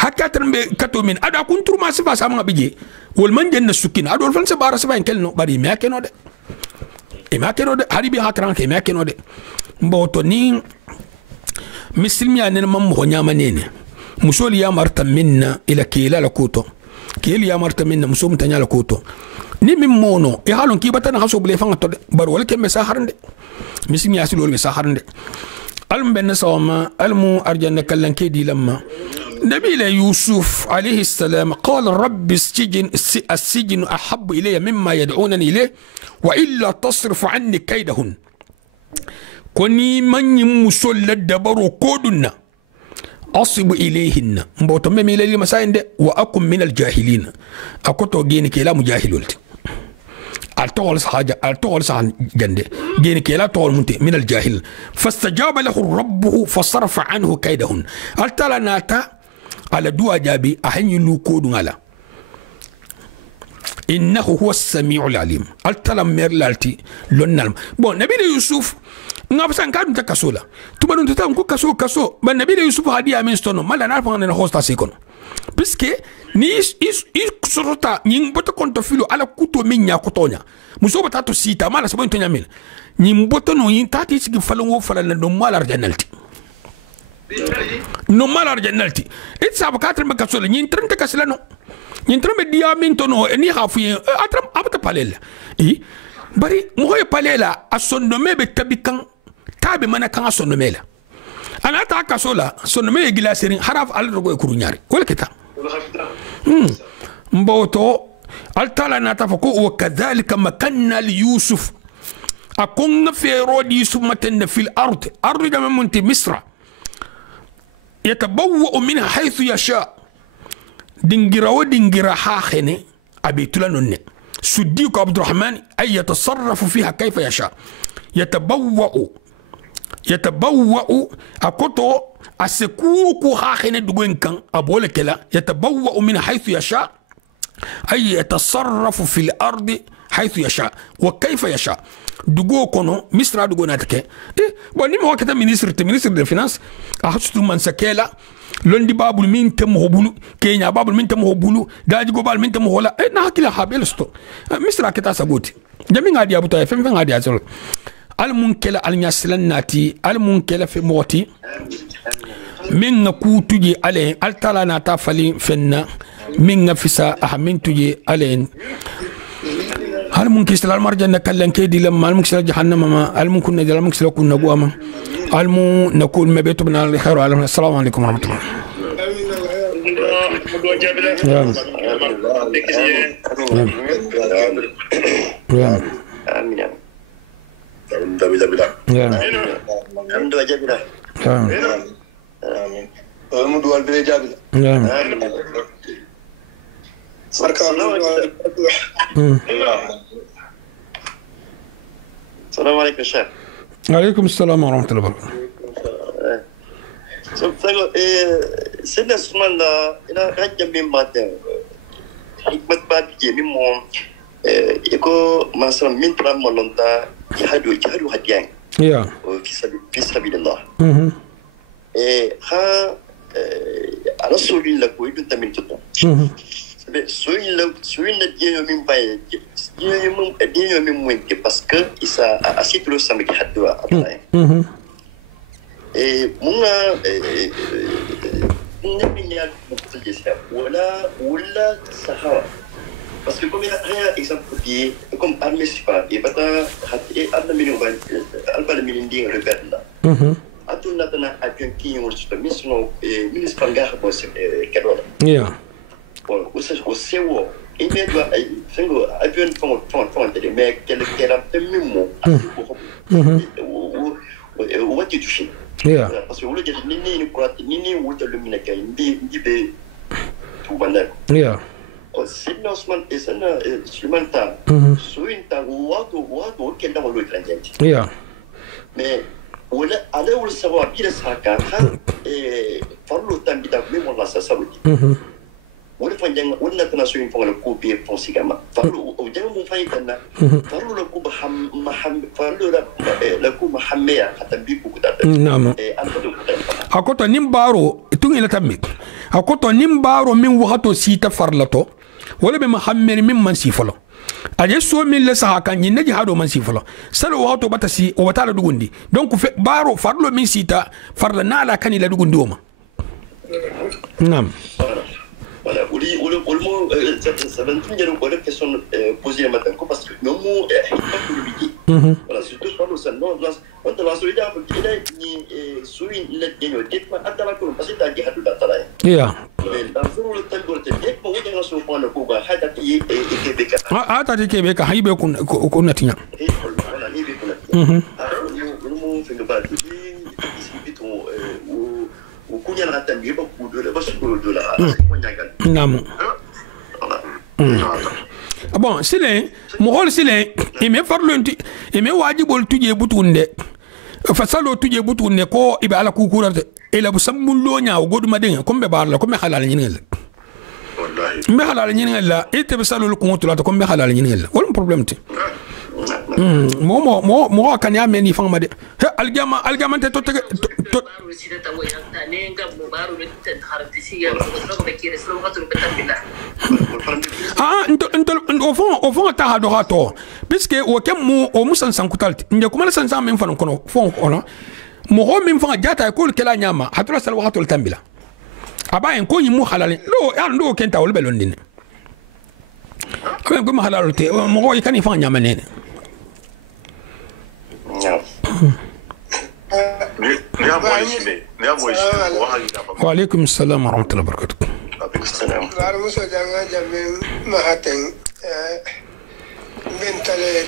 hakatan be kato min ada kuntur ma sifa sama bije wol man jenna sukin adol fan se bara sifa en kelno bari me keno de e ma keno de hari bi hakran ke me keno de mboto ni mislimi anen mam ho nyama nene musoli ya marta minna ila kila la kuto kila ya marta minna musum tanya la kuto ni min mono e halon ki batana haso bule fanga to de bar wol ke me sa harande mislimi ya silol me sa harande alm ben sawma almu arjanna kallan ke di lamma نبي يوسف عليه السلام قال رب السجن أحب إلي مما يدعونني إليه وإلا تصرف عني كيدهن كوني من يمسل الدبر كودنا أصب إليهن مبوتم ميلي المسائل وأكن من الجاهلين أكتو جينك لا مجاهل ولد التول حاجة التول صح جندي جينك لا تول من الجاهل فاستجاب له ربه فصرف عنه كيدهن التلا ناتا على دوا جابي أهني لوكود على إنه هو السميع العليم التلم ميرلالتي لونالم بون نبي يوسف نابسان كادم تكاسولا تبانون تتام كو كاسو بن نبي يوسف هادي امين ستونو مالا نارفان ننا هوستا سيكون بيسكي نيس سوروتا نين بوتو كونتو فيلو على كوتو مين نيا كوتونيا مسو بتاتو سيتا مالا سبون تونيا ميل نين بوتو نو ين تاتي سيكي فالون و فالان نو مالا رجانالتي no malar janalti it sab katr me kasola nyin trente kasla no nyin trembe diamento no ni hafu atram abata palela bari mo hoye palela asondome be tabikan tabe mana kan asondome la ana ta kasola sondome gilaserin haraf al rogo kuru nyari wala kita mboto altala na tafako wa kadhalika makanna li yusuf akon fi rodi yusuf matan fil ard arda munti misra يتبوأ منها حيث يشاء دنجرا ودنجرا حاخني أبي تلانون سديك عبد الرحمن أي يتصرف فيها كيف يشاء يتبوأ أكتو أسكوكو حاخني دوين كان أبولك لا يتبوأ منها حيث يشاء أي يتصرف في الأرض حيث يشاء وكيف يشاء dugo kono misra dugo natake bon nimo wakata ministre de finance ahsutu man sakela londi babul min tem hobulu kenya babul min tem hobulu daji go bal min tem hola na hakila habel sto misra kita saboti jami ngadi abuta fem fem ngadi azol al munkela al nyaslan nati al munkela fi moti min ku tuje ale al tala na ta fali fenna min fisa ahmin tuje ale هل ممكن يستلال المرجع نكلم كيدي لما هل ممكن يستلال جهنم ما هل ممكن نجعل هل ممكن يستلال كون نبوة ما هل مو نقول ما بيتو بنا الخير وعلى السلام عليكم ورحمة الله. السلام عليكم شيخ. وعليكم السلام ورحمة الله وبركاته. سنة سمعنا إلى رجع من مادة حكمة باب جميع يكو مثلا من ترى ملونتا جهادو هديان. في سبيل الله. ها ala soli la ko idu tamin to be soli la dia min bay dia min mwente parce que isa asitlo sambe ki hadwa atay munga neminya mutjesa wala sahawa parce que comme il y a exemple qui comme armée pas et bata et armée million alba le million ding repère là atuna tana avion qui on se mission ministre pangar bo se cadeau yeah bon au sewo et mais doit singo avion fond de mais quel a fait mimo what you touché yeah parce que vous le dites ni wuta lumina kay ndi be tout bandar yeah sinon et ça instrumental suinta watu kenda walo tranjenti yeah mais wala ala wala sawa bila saka farlo tambida même la sa saudi wala fanjang wala tana suin fanga ko bi fonsigama farlo o jang mo fay kana farlo la ko farlo la ko mahammeya hatta bi ko data naam akoto nimbaro tungila tamik akoto nimbaro min wahato sita farlato wala be mahammer min man sifalo aje so min la sahaka ni naji hado man sifalo salo wato batasi o batala dugundi donc baro farlo min sita farla nala kanila dugundi oma nam voilà ça va nous dire une question posée matin parce que non mot voilà surtout pas ça non on te la solidaire il a ni souin le dino dit pas atala ko parce que ta gi hadu datala yeah dans le temps de te ko on nga so point ko ba hada ti e beka ata ti ke beka haybe ko natinya voilà ni be ko natinya nous fait le bal ici ton ou kunya na tambi ba ku do ba su do la nam bon sile mo hol sile e me farlonti e me wajibol tuje butunde fasalo tuje butunde ko ibe ala ku kurate e la busambullo nyaaw goduma den ko be barla ko me halal nyingel wallahi me halal nyingel la e te basalo ko ngotula ko me halal nyingel wala problème ti mo kan ya meni fang made aljama te to au fond ta hadorato puisque o kem o musan sankutalti nge kuma san san men fan kono fon kono mo ho min fanga jata ko kala nyama hatula sal waqtul tambila aba en ko yimu halal lo ya ndo kenta wol belondine aben ko ma halal te mo ho ikani fanga nyama nene وعليكم السلام ورحمة الله وبركاته. السلام. بارمسو جانا جميل مهاتين بنتالي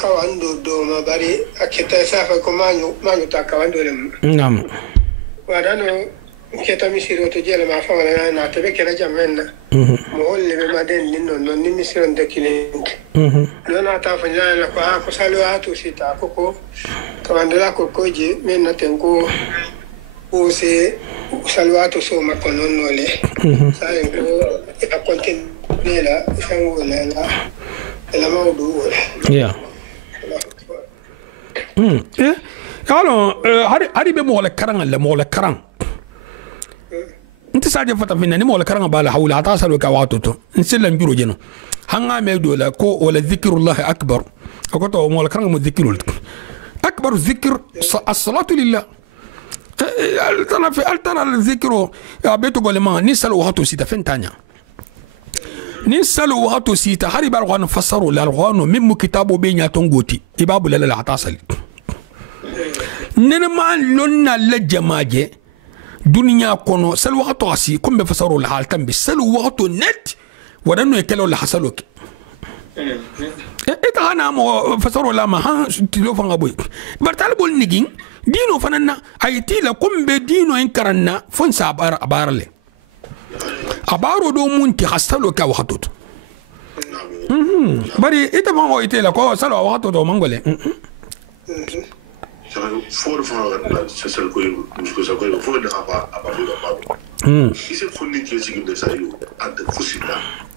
كواندو دوما باري أكيتا سافا كمانو تا كواندو لم. نعم. وادانو كيتا ميسيرو تجيل ما فانا نعتبر كلا جمعنا. مقول لي بمدين لنو نوني ميسيرون دكيلينك. لونا تافنجا لكو أكو سالواتو سيتا كوكو كواندولا كوكوجي من نتنكو وسي سالواتو سوما كونونولي ساينكو أكونتين نيلا شانغولا لا موضوع يا alors hari be mo la karanga la mo la karang nti saje fata finna ni mo la karanga bala hawla ata salu ka watoto nsilan juro jeno hanga me do la ko wala dhikrullah akbar akoto mo la karanga mo dhikrul akbar dhikr as-salatu lillah altana الذكر بيتو قولما نسأل وهاتو سيتا فنتانيا نسأل وهاتو سيتا هاري بارغوان فسروا لارغوانو ممو كتابو بينيا تنغوتي إبابو لالا عطاسل ننما لنا لجماجة دنيا كونو سأل وهاتو عسي كم بفسروا لحال تنبي سأل وهاتو نت ودنو يكالو لحسلوك إتا هانا مو فسروا لما ها تلوفان أبوي برتالبو النجين دينو فنانا ايتي لكم بدينو انكرنا فن سابار ابارله ابارو دو مونتي خاستلو كا وخطوت بري ايتا ما هو ايتي لكو سالو وخطوت مانغولي فور سيسل كوي مشكو سكوي فور ده ابا يسي فني كي سيغي ده سايو انت فوسيلا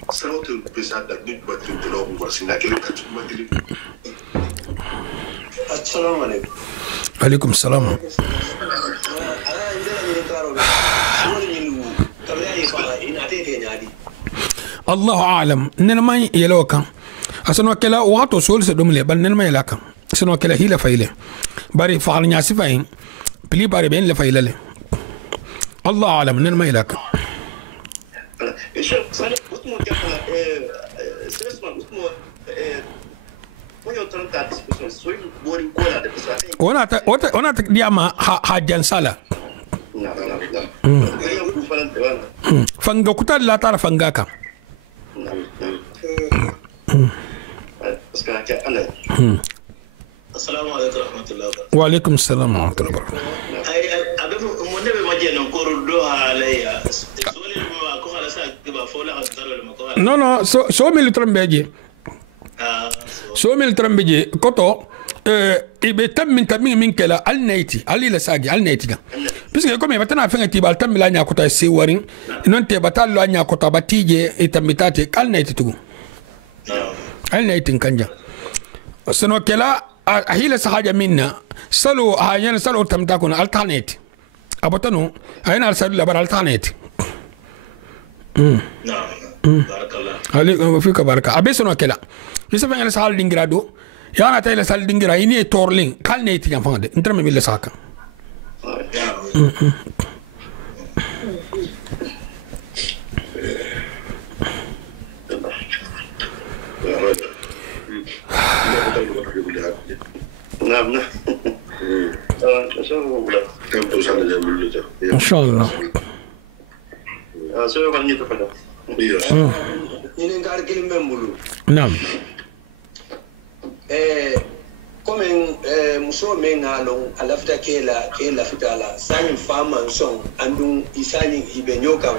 ساوت بيساد نيت باتين دلو ورسينا كيلو كاتماتري السلام عليكم. عليكم السلام. Allahu a'lam nena man yelo kan asano kala wato sol se dumle bal nena man yela kan asano kala hila fayle bari faal nya sifayin pli bari ben la fayle Allah a'lam nena man yela kan ona ta diama hajjan sala fanga kuta la tara fanga kam assalamu alaikum warahmatullahi wa alaikum assalam wa rahmatullahi wa barakatuh ay adamu mo nebe majje non ko do halaya sole mo ko hala sa ba fola ha taro mo ko no so mil trambeje so mil trambeje koto ibe tammin min kala alnayti alila sagi alnayti ga puisque comme batana fenga tibal tamila nya kota se warin non te batallo nya kota batije itamitate alnayti tugu alnayti kanja sono kala ahila sahaja minna salu hayana salu tamta kuna alternate abatano hayana alsalu la bar alternate barakallah ali fika baraka abesono kala bisa fenga sahal dingrado yana tay la sal dingira ini torling kalne ti jam fande ntrame mi le saka inshallah naam comme muso men alon alafta kela fitala sani fama son andun isani ibenyoka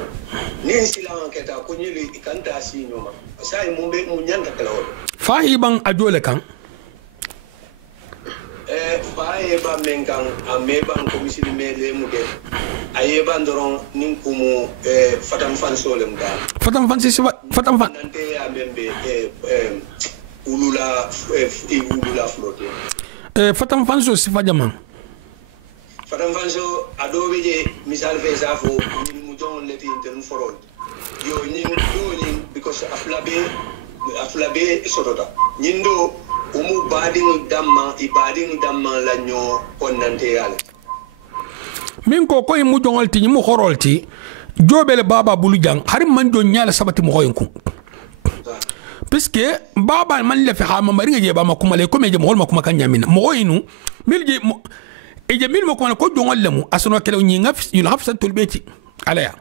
ni silawan keta ko nyili ikanta sinoma sai mumbe munyanta kala wala fahiban ajole kan faye ba men kan ameban ko misili mele mude ayeba ndoron nin kumu fatam fan solem da fatam fan nante ya membe ulula flotte fatam fanso sifa jama fatam fanso adobe je misal fe safo mu don leti inter forol yo nyin because aflabe sotota nyindo umu badin damma la nyo konnante yalla min ko mu jongolti mu horolti jobele baba bulu jang har man do nyala sabati mo hoyenku puisque baba man le fi ha ma mari je ba ma kuma le ko me je mo ma kuma kan nyamina mo yinu mil je e je mil mo ko ko jongol lemu asno kele nyi ngaf yul hafsa tul beti alaya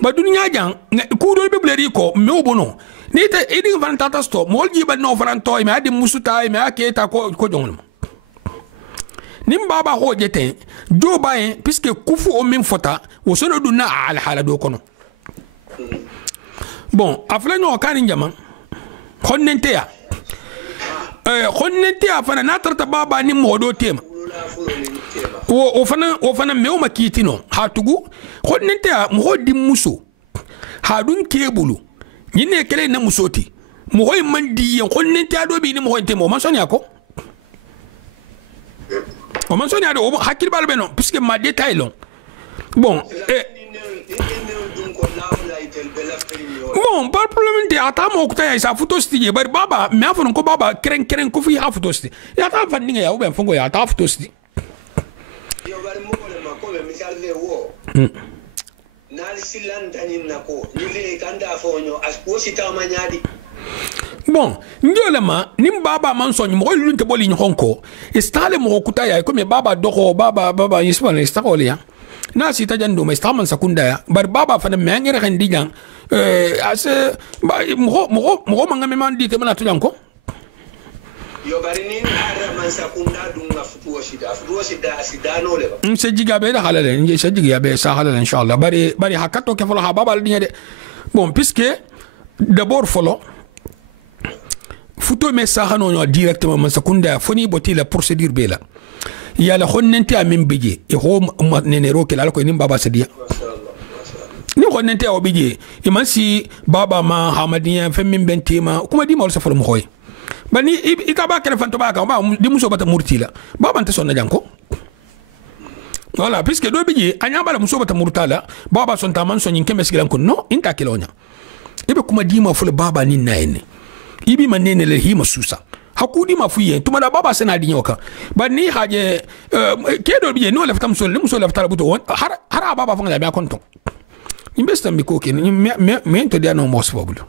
ba dunya jang ku do be bleri ko me obono ni te edi van tata sto mo ji ba no franto e me adi musuta e me aketa ko jongol nim baba ho jete do baye puisque kufu o min fota wo sono dunna al hala do kono bon afla no kan njama khonnenteya fana na tarta baba ni modo tema o fana mewma kitino ha tugu khonnenteya mo di muso ha dun kebulu nyine kele na musoti mo hoy man di yen khonnenteya do bi ni mo hoy temo man sonya ko o man sonya do hakil balbe non puisque ma détail long bon bon par problème de ata mo ko tay sa photo sti bari baba me afon ko baba keren ko fi ha photo sti ya ta fan ninga ya o ben fongo ya ta photo sti yo bari mo ko le ma ko me misal le wo nal silan tanin nako ni le kanda fonyo as ko sita ma nyaadi bon njole ma nim baba man sonyo mo lu nte boli nyonko istale mo ko tay ko me baba doko baba yisma le staqoli ya nasi tajando ma istaman sakunda ya bar baba fa me ngere kan dijan ase mo mangame man dite mana to janko yo bari ni ara man sakunda dunga futu wasida asidano le ba se jiga be da halale nje se jiga be sa halale inshallah bari hakato ke folo ha baba dinya de bon puisque d'abord folo futu me sa hano directement man sakunda foni boti la procédure be la yala khonnenti amin bije e ho nenero ke la ko ni baba sadia ni khonnenti o bije imansi baba ma hamadiya femin bentima kuma di mawsa folo mo hoy bani itaba kele fanto ba ka ba di muso bata murtila baba nta sonna janko voilà puisque do biji anya bala muso bata murtala baba son taman son yin kemes gilan ko no inta kilonya ibe kuma dima fule baba ni nayene ibi manene le hima susa hakudi mafuye tuma da baba sana di nyoka ba ni haje kedo biji no lafta muso lafta buto har baba fanga da konton investa mi ko ken me to dia no mos fobulu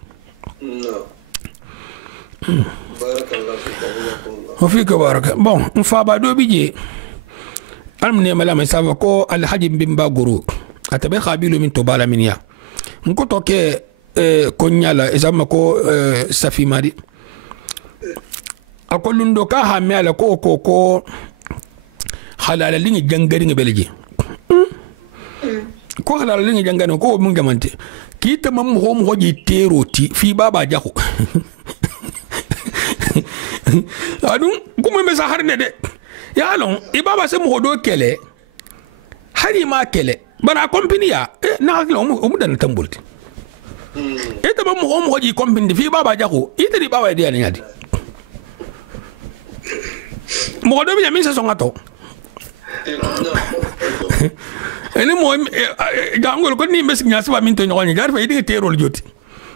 no وفيك بارك بون مفابا دو بيجي المني ملا ما سافا كو الحاج بن باغورو اتبي خابيلو من توبالا من يا نكو توكي كونيالا ازما كو سافي ماري اكو لوندو كا حاميالا كو حلال لي جانغاري بلجي ko halal lingi jangane ko mun gamante ki tamam ho mo hoji teroti fi baba jaxu adun kuma me sa harne de ya lon ibaba se mo do kele hari ma kele bana company ya na lo mu dan tambulti tamam mo hoji company fi baba jaxu ite di baba de nyadi mo do bi mi sa songato ene mo gangol ko ni mbes nyasi ba min to nyoni gar fa yidi terol joti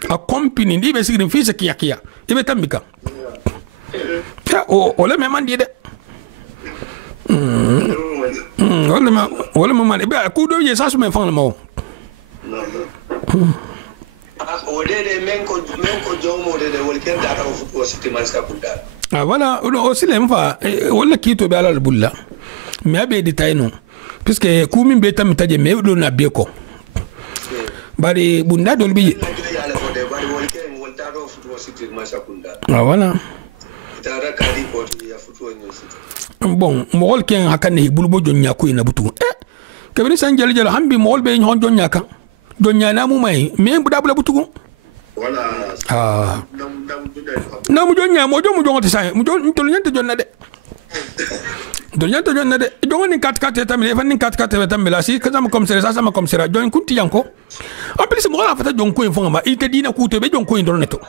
a company ndi be sigrin fi sa kiya ibe tambika ya o le me mandi de wala ma mandi be ku do ye sa su me fan ma o de men ko jomo de wol ken da o siti man ska kunda voilà o sile mfa wala kito be ala bulla me be detay non puisque ku min be tam taje me do na be ko bari bunda dol bi voilà bon mol ken hakane bulbo jonya ko ina butu kabiri san jel jel hambi mol be hon jonya kan jonya na mu mai me buda bula butu voilà na mu jonya mo jomu jongoti sai mu jon to nyante jonna de donya to jonna de jongoni kat tamile fanni kat tamila si kazama comme ça sama comme ça jon kunti yanko en plus mo la fata jon ko fonga ma ite dina ku to be jon ko indoro neto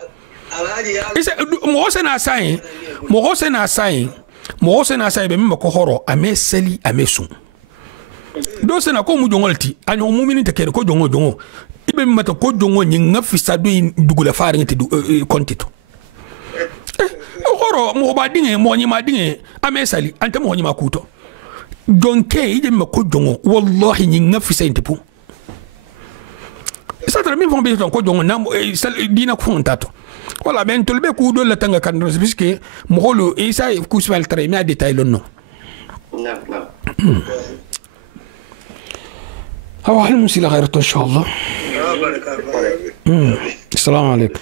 ise mo hosena sai be mi ko horo ame seli ame sun do sena ko mu jongolti anyo mu mini te kere ko jongo ibe mi mata ko jongo nyi ngafisa do dugula faare ngati kontito horo mo ba dinge mo nyi ma dinge ame sali ante mo nyi ma kuto jonke ide me ko jongo wallahi nyi ngafisa intipu isa tra mi fon be ko jongo na dina ko fon tato wala ben tolbe ku do la tanga kan biske mo holo isa ku swal tra mi a detail no هو حل مسيلة غيرته إن شاء الله. السلام عليكم.